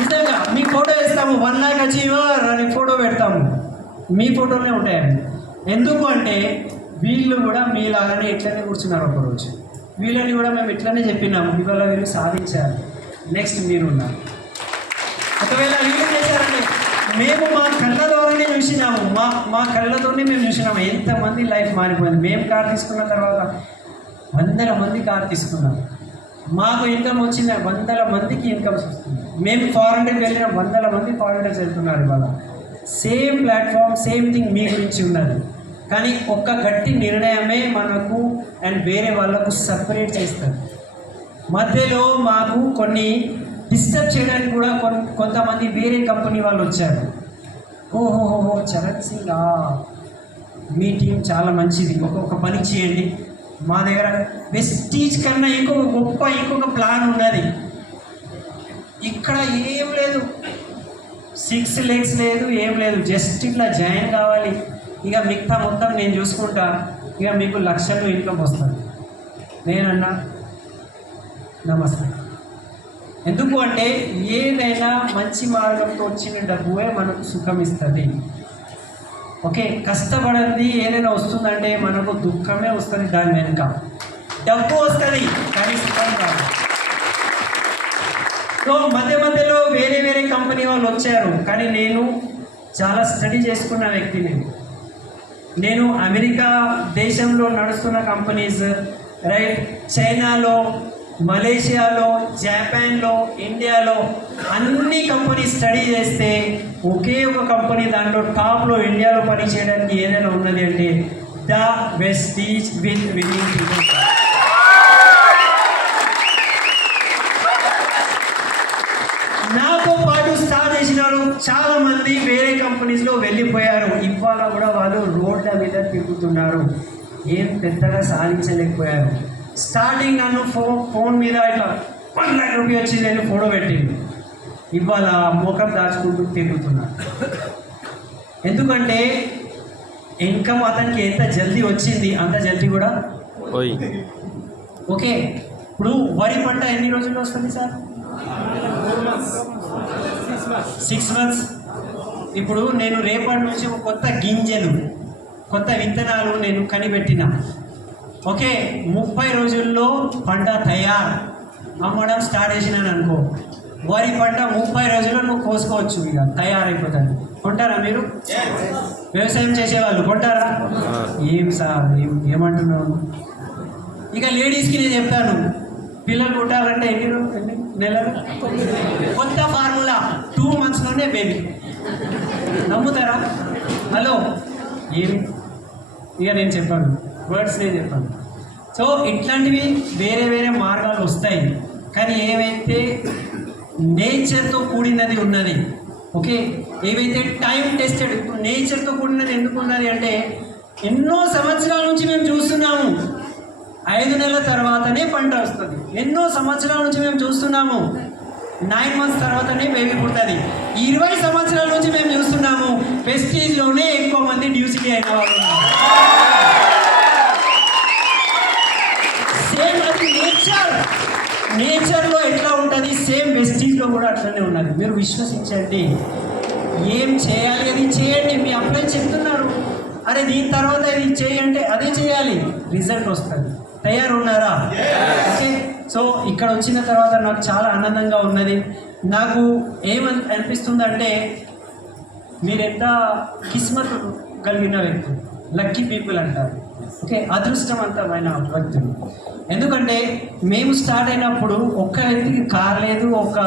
నిజంగా మీ ఫోటో వేస్తాము, 1 lakh అచీవర్ అని ఫోటో పెడతాము, మీ ఫోటోనే ఉంటాయండి. ఎందుకు అంటే వీళ్ళు కూడా మీలాగానే ఇట్లనే కూర్చున్నారు. ఒకరోజు వీళ్ళని కూడా మేము ఇట్లనే చెప్పినాము, ఇవాళ వీళ్ళు సాధించారు, నెక్స్ట్ మీరున్నారు. ఒకవేళ వీళ్ళు చేశారంటే మేము మా కళ్ళ ద్వారానే చూసినాము, మా కళ్ళతోనే మేము చూసినాము ఎంతమంది లైఫ్ మారిపోయింది. మేము కార్ తీసుకున్న తర్వాత 100 మంది కార్ తీసుకున్నాం, మాకు ఇన్కమ్ వచ్చింది, 100 మందికి ఇన్కమ్స్ వస్తుంది. మేము ఫారెన్కి వెళ్ళిన 100 మంది ఫారెనర్స్ వెళ్తున్నారు ఇవాళ. సేమ్ ప్లాట్ఫామ్, సేమ్ థింగ్ మీ గురించి ఉన్నది. కానీ ఒక్క గట్టి నిర్ణయమే మనకు అండ్ వేరే వాళ్ళకు సపరేట్ చేస్తారు. మధ్యలో మాకు కొన్ని డిస్టర్బ్ చేయడానికి కూడా కొంతమంది వేరే కంపెనీ వాళ్ళు వచ్చారు. ఓహోహో చరణ్ సింగ్, మీ టీం చాలా మంచిది, ఒక పని చేయండి, మా దగ్గర వెస్టీజ్ కన్నా ఇంకొక ప్లాన్ ఉన్నది. ఇక్కడ ఏం లేదు, 6 legs లేదు, ఏం లేదు, జస్ట్ ఇట్లా జాయిన్ కావాలి, ఇక మిగతా మొత్తం నేను చూసుకుంటా, ఇక మీకు లక్షలు ఇన్కమ్ వస్తుంది. నేనన్నా నమస్తే. ఎందుకు అంటే ఏదైనా మంచి మార్గంతో వచ్చిన డబ్బువే మనకు సుఖం ఇస్తుంది. ఓకే, కష్టపడింది ఏదైనా వస్తుందంటే మనకు దుఃఖమే వస్తుంది, దాని వెనుక డబ్బు వస్తుంది కానీ సుఖం కాదు. సో మధ్యలో వేరే కంపెనీ వాళ్ళు వచ్చారు, కానీ నేను చాలా స్టడీ చేసుకున్న వ్యక్తిని. నేను అమెరికా దేశంలో నడుస్తున్న కంపెనీస్, రైట్, చైనాలో, మలేషియాలో, జపాన్లో, ఇండియాలో అన్ని కంపెనీ స్టడీ చేస్తే ఒకే ఒక కంపెనీ దాంట్లో టాప్లో ఇండియాలో పని చేయడానికి ఏదైనా ఉన్నది అంటే ద వెస్టీజ్ విన్నింగ్ టీం. నాతో పాటు స్టార్ట్ చేసిన వాళ్ళు చాలా మంది వేరే కంపెనీస్లో వెళ్ళిపోయారు. ఇవాళ కూడా వాళ్ళు రోడ్ల మీద తిరుగుతున్నారు, ఏం పెద్దగా సాధించలేకపోయారు. స్టార్టింగ్ నన్ను ఫోన్ మీద ఇట్లా 1 lakh రూపీ వచ్చింది అని ఫోటో పెట్టింది, ఇవాళ ముఖం దాచుకుంటూ తిరుగుతున్నారు. ఎందుకంటే ఇన్కమ్ అతనికి ఎంత జల్దీ వచ్చింది అంత జల్దీ కూడా. ఓకే, ఇప్పుడు వరి పంట ఎన్ని రోజుల్లో వస్తుంది సార్? 6 months. ఇప్పుడు నేను రేపటి నుంచి ఒక కొత్త గింజలు, కొత్త విత్తనాలు నేను కనిపెట్టిన. ఓకే, 30 రోజుల్లో పంట తయారు, అమ్మడం స్టార్ట్ చేసినాను అనుకో, వరి పంట 30 రోజుల్లో నువ్వు కోసుకోవచ్చు, ఇక తయారైపోతుంది. కొంటారా మీరు? వ్యవసాయం చేసేవాళ్ళు కొంటారా? ఏం సార్ ఏమంటున్నావు? ఇక లేడీస్కి నేను చెప్తాను, పిల్లలు పుట్టాలంటే ఎన్ని నెలలు? కొత్త ఫార్ములా 2 monthsలోనే బేబీ. నమ్ముతారా? హలో, ఏమి ఇక నేను చెప్పాను, వర్డ్స్ నేను చెప్పాను. సో ఇట్లాంటివి వేరే వేరే మార్గాలు వస్తాయి. కానీ ఏవైతే నేచర్తో కూడినది ఉన్నది, ఓకే, ఏవైతే టైం టెస్టెడ్, ఇప్పుడు నేచర్తో కూడినది ఎందుకు ఉన్నది అంటే ఎన్నో సంవత్సరాల నుంచి మేము చూస్తున్నాము 5 నెలల తర్వాతనే పంట వస్తుంది. ఎన్నో సంవత్సరాల నుంచి మేము చూస్తున్నాము 9 months తర్వాతనే బేబీ పుడుతుంది. 20 సంవత్సరాల నుంచి మేము చూస్తున్నాము వెస్టీజ్లోనే ఎక్కువ మంది డ్యూసిటీ అయిన వాళ్ళు ఉన్నారు. సేమ్ అది నేచర్లో ఎట్లా ఉంటుంది, సేమ్ వెస్టీజ్లో కూడా అట్లనే ఉన్నది. మీరు విశ్వసించండి, ఏం చేయాలి అది చేయండి. మీ అప్లై చెప్తున్నారు, అరే దీని తర్వాత ఇది చేయంటే అదే చేయాలి, రిజల్ట్ వస్తుంది. తయారు ఉన్నారా? ఓకే. సో ఇక్కడ వచ్చిన తర్వాత నాకు చాలా ఆనందంగా ఉన్నది. నాకు అనిపిస్తుందంటే మీరు ఎంత కిస్మత్ కలిగిన వ్యక్తులు, లక్కీ పీపుల్ అంటారు, ఓకే, అదృష్టవంతమైన వ్యక్తులు. ఎందుకంటే మేము స్టార్ట్ అయినప్పుడు ఒక్క వ్యక్తికి కార్ లేదు, ఒక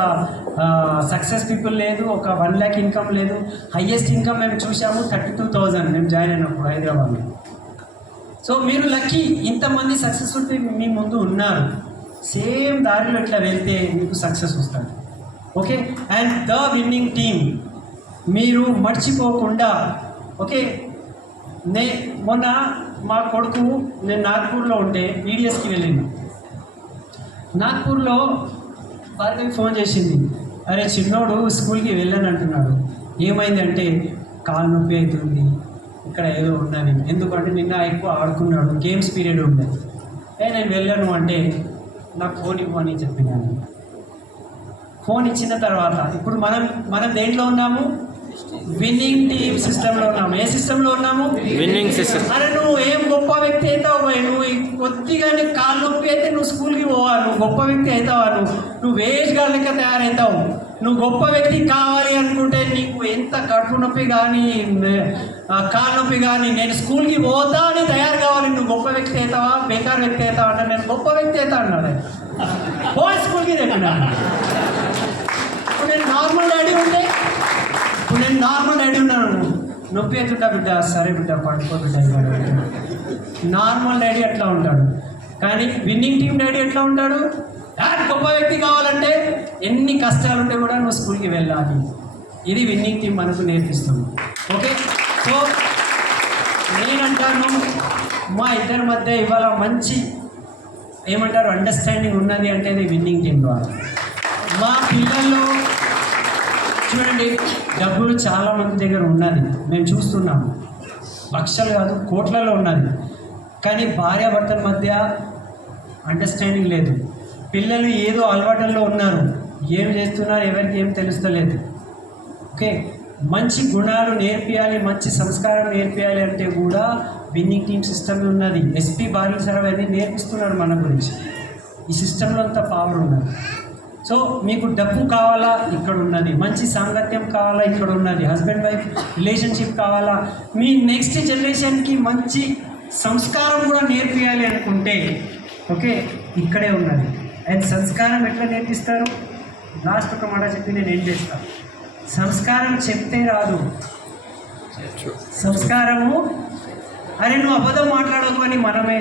సక్సెస్ పీపుల్ లేదు, ఒక 1 lakh ఇన్కమ్ లేదు. హయ్యెస్ట్ ఇన్కమ్ మేము చూసాము 32,000 మేము జాయిన్ అయినప్పుడు హైదరాబాద్లో. సో మీరు లక్కీ, ఇంతమంది సక్సెస్ఫుల్ మీ ముందు ఉన్నారు. సేమ్ దారిలో ఇట్లా వెళ్తే మీకు సక్సెస్ వస్తుంది. Okay. And the winning team మీరు మర్చిపోకుండా, ఓకే. మొన్న మా కొడుకు, నేను నాగ్పూర్లో ఉంటే ఈడిఎస్కి వెళ్ళింది. నాగ్పూర్లో భార్గవి ఫోన్ చేసింది, అరే చిన్నోడు స్కూల్కి వెళ్ళాను అంటున్నాడు, ఏమైందంటే కాలు నొప్పి అవుతుంది, ఇక్కడ ఏదో ఉన్నది. ఎందుకంటే నిన్న ఎక్కువ ఆడుకున్నాడు, గేమ్స్ పీరియడ్ ఉండేది. నేను వెళ్ళాను అంటే నాకు ఫోన్ ఇవ్వని చెప్పినాను. ఫోన్ ఇచ్చిన తర్వాత ఇప్పుడు మనం దేంట్లో ఉన్నాము? విన్నింగ్ టీమ్ సిస్టంలో ఉన్నాము. ఏ సిస్టంలో ఉన్నాము? Winnowing system. అరే నువ్వు ఏం గొప్ప వ్యక్తి అవుతావు పోయి, నువ్వు కొద్దిగా కాలు నొప్పి అయితే నువ్వు స్కూల్కి పోవా, నువ్వు గొప్ప వ్యక్తి అవుతావా? నువ్వు వేస్ట్గా లెక్క తయారవుతావు. నువ్వు గొప్ప వ్యక్తి కావాలి అనుకుంటే నీకు ఎంత కడుపు నొప్పి కానీ కాలు నొప్పి కానీ నేను స్కూల్కి పోతా అని తయారు కావాలి. నువ్వు గొప్ప వ్యక్తి అవుతావా, బేకార్ వ్యక్తి అవుతావా అంటే నేను గొప్ప వ్యక్తి అవుతా అన్నాడు. పోయి స్కూల్కి చెప్పినాను. ఇప్పుడు నేను నార్మల్ డాడీ ఉన్నాను, నొప్పి అవుతుంటా బిడ్డ, సరే బిడ్డ పడుకో బిడ్డ. నార్మల్ డాడీ అట్లా ఉంటాడు. కానీ విన్నింగ్ టీమ్ డాడీ ఎట్లా ఉంటాడు? గొప్ప వ్యక్తి కావాలంటే ఎన్ని కష్టాలు ఉంటే కూడా నువ్వు స్కూల్కి వెళ్ళాలి. ఇది విన్నింగ్ టీం మనకు నేర్పిస్తుంది. ఓకే. సో నేనంటాను మా ఇద్దరి మధ్య ఇవాళ మంచి ఏమంటారు అండర్స్టాండింగ్ ఉన్నది అంటే ఇది విన్నింగ్ టీం ద్వారా. మా పిల్లల్లో చూడండి, డబ్బులు చాలామంది దగ్గర ఉన్నది, మేము చూస్తున్నాము, లక్షలు కాదు కోట్లలో ఉన్నది. కానీ భార్యాభర్తల మధ్య అండర్స్టాండింగ్ లేదు. పిల్లలు ఏదో అలవాటుల్లో ఉన్నారు, ఏం చేస్తున్నారు ఎవరికి ఏం తెలుస్తలేదు. ఓకే. మంచి గుణాలు నేర్పియాలి, మంచి సంస్కారం నేర్పియాలి అంటే కూడా విన్నింగ్ టీమ్ సిస్టమ్ ఉన్నది. ఎస్పీ బాలసరావు అది నేర్పిస్తున్నారు మన గురించి. ఈ సిస్టంలో అంత పవర్ ఉన్నది. సో మీకు డబ్బు కావాలా, ఇక్కడ ఉన్నది. మంచి సాంగత్యం కావాలా, ఇక్కడ ఉన్నది. హస్బెండ్ వైఫ్ రిలేషన్షిప్ కావాలా, మీ నెక్స్ట్ జనరేషన్కి మంచి సంస్కారం కూడా నేర్పియాలి అనుకుంటే, ఓకే, ఇక్కడే ఉన్నది. అండ్ సంస్కారం ఎట్లా నేర్పిస్తారు? లాస్ట్ ఒక మాట చెప్పి నేను ఏం చేస్తాను. సంస్కారం చెప్తే రాదు, సంస్కారము అరే నువ్వు అబద్ధం మాట్లాడకు అని మనమే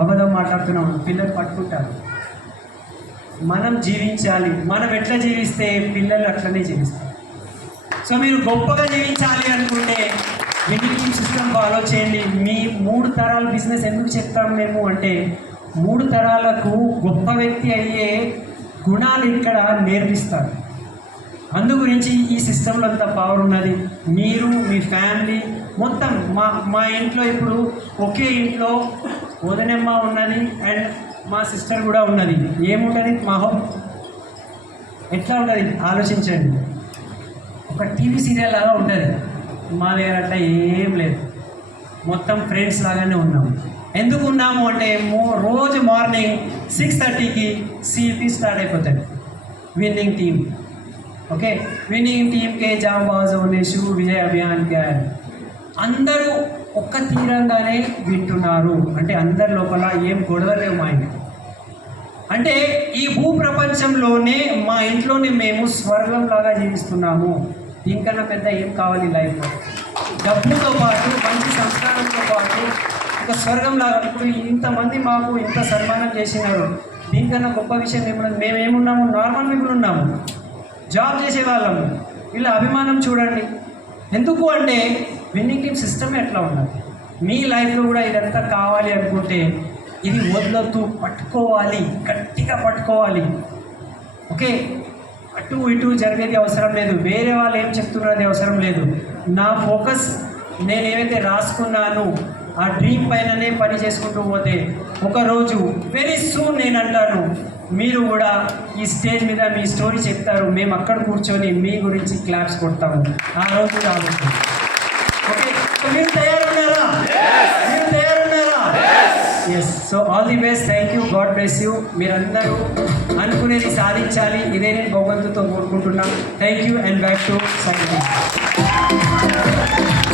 అబద్ధం మాట్లాడుతున్నాము, పిల్లలు పట్టుకుంటారు. మనం జీవించాలి, మనం ఎట్లా జీవిస్తే పిల్లలు అట్లనే జీవిస్తారు. సో మీరు గొప్పగా జీవించాలి అనుకుంటే విన్నింగ్ సిస్టమ్ ఫాలో చేయండి. మీ 3 తరాల బిజినెస్ ఎందుకు చెప్తాం మేము అంటే 3 తరాలకు గొప్ప వ్యక్తి అయ్యే గుణాలు ఇక్కడ నేర్పిస్తారు. అందు గురించి ఈ సిస్టంలో అంత పవర్ ఉన్నది. మీరు మీ ఫ్యామిలీ మొత్తం మా ఇంట్లో ఇప్పుడు ఒకే ఇంట్లో వదినమ్మ ఉన్నది అండ్ మా సిస్టర్ కూడా ఉన్నది. ఏముంటుంది మా హోమ్ ఎట్లా ఉంటుంది ఆలోచించండి. ఒక టీవీ సీరియల్ లాగా ఉంటుంది. మా దగ్గర అట్లా ఏం లేదు, మొత్తం ఫ్రెండ్స్ లాగానే ఉన్నాము. ఎందుకు ఉన్నాము అంటే రోజు మార్నింగ్ 6:30కి CP స్టార్ట్ అయిపోతుంది విన్నింగ్ టీమ్. ఓకే. విన్నింగ్ టీమ్కే జాంబాజ్ ఉనేషు విజయ్ అభియాన్ గారు అందరూ ఒక్క తీరంగానే వింటున్నారు. అంటే అందరి లోపల ఏం గొడవ లేవు. మా ఇంట్లో అంటే ఈ భూ ప్రపంచంలోనే మా ఇంట్లోనే మేము స్వర్గం లాగా జీవిస్తున్నాము. దీనికన్నా పెద్ద ఏం కావాలి లైఫ్లో? డబ్బుతో పాటు మంచి సంస్కారంతో పాటు ఒక స్వర్గం లాగా. ఇప్పుడు ఇంతమంది మాకు ఇంత సన్మానం చేసినారు, దీనికన్నా గొప్ప విషయం ఏమన్నా? మేమేమున్నాము? నార్మల్ పీపుల్ ఉన్నాము, జాబ్ చేసేవాళ్ళము. వీళ్ళ అభిమానం చూడండి. ఎందుకు అంటే విన్నింగ్ టీమ్ సిస్టమ్ ఎట్లా ఉన్నది. మీ లైఫ్లో కూడా ఇదంతా కావాలి అనుకుంటే ఇది వదలొద్దు, పట్టుకోవాలి, గట్టిగా పట్టుకోవాలి. ఓకే, అటు ఇటు జరిగేది అవసరం లేదు, వేరే వాళ్ళు ఏం చెప్తున్నది అవసరం లేదు. నా ఫోకస్ నేను ఏవైతే రాసుకున్నాను ఆ డ్రీమ్ పైననే పని చేసుకుంటూ పోతే ఒకరోజు వెరీ సూన్ నేను అంటాను, మీరు కూడా ఈ స్టేజ్ మీద మీ స్టోరీ చెప్తారు, మేము అక్కడ కూర్చొని మీ గురించి క్లాప్స్ కొడతాము. ఆ రోజు రాబోతుంది. ఓకే, సో మీరు తయారున్నారా? మీరు తయారున్నారా? Yes. So all the best. Thank you. God bless you. మీరందరూ అనుకునేది సాధించాలి, ఇదే నేను భగవంతుతో కోరుకుంటున్నాను. Thank you and back to signing.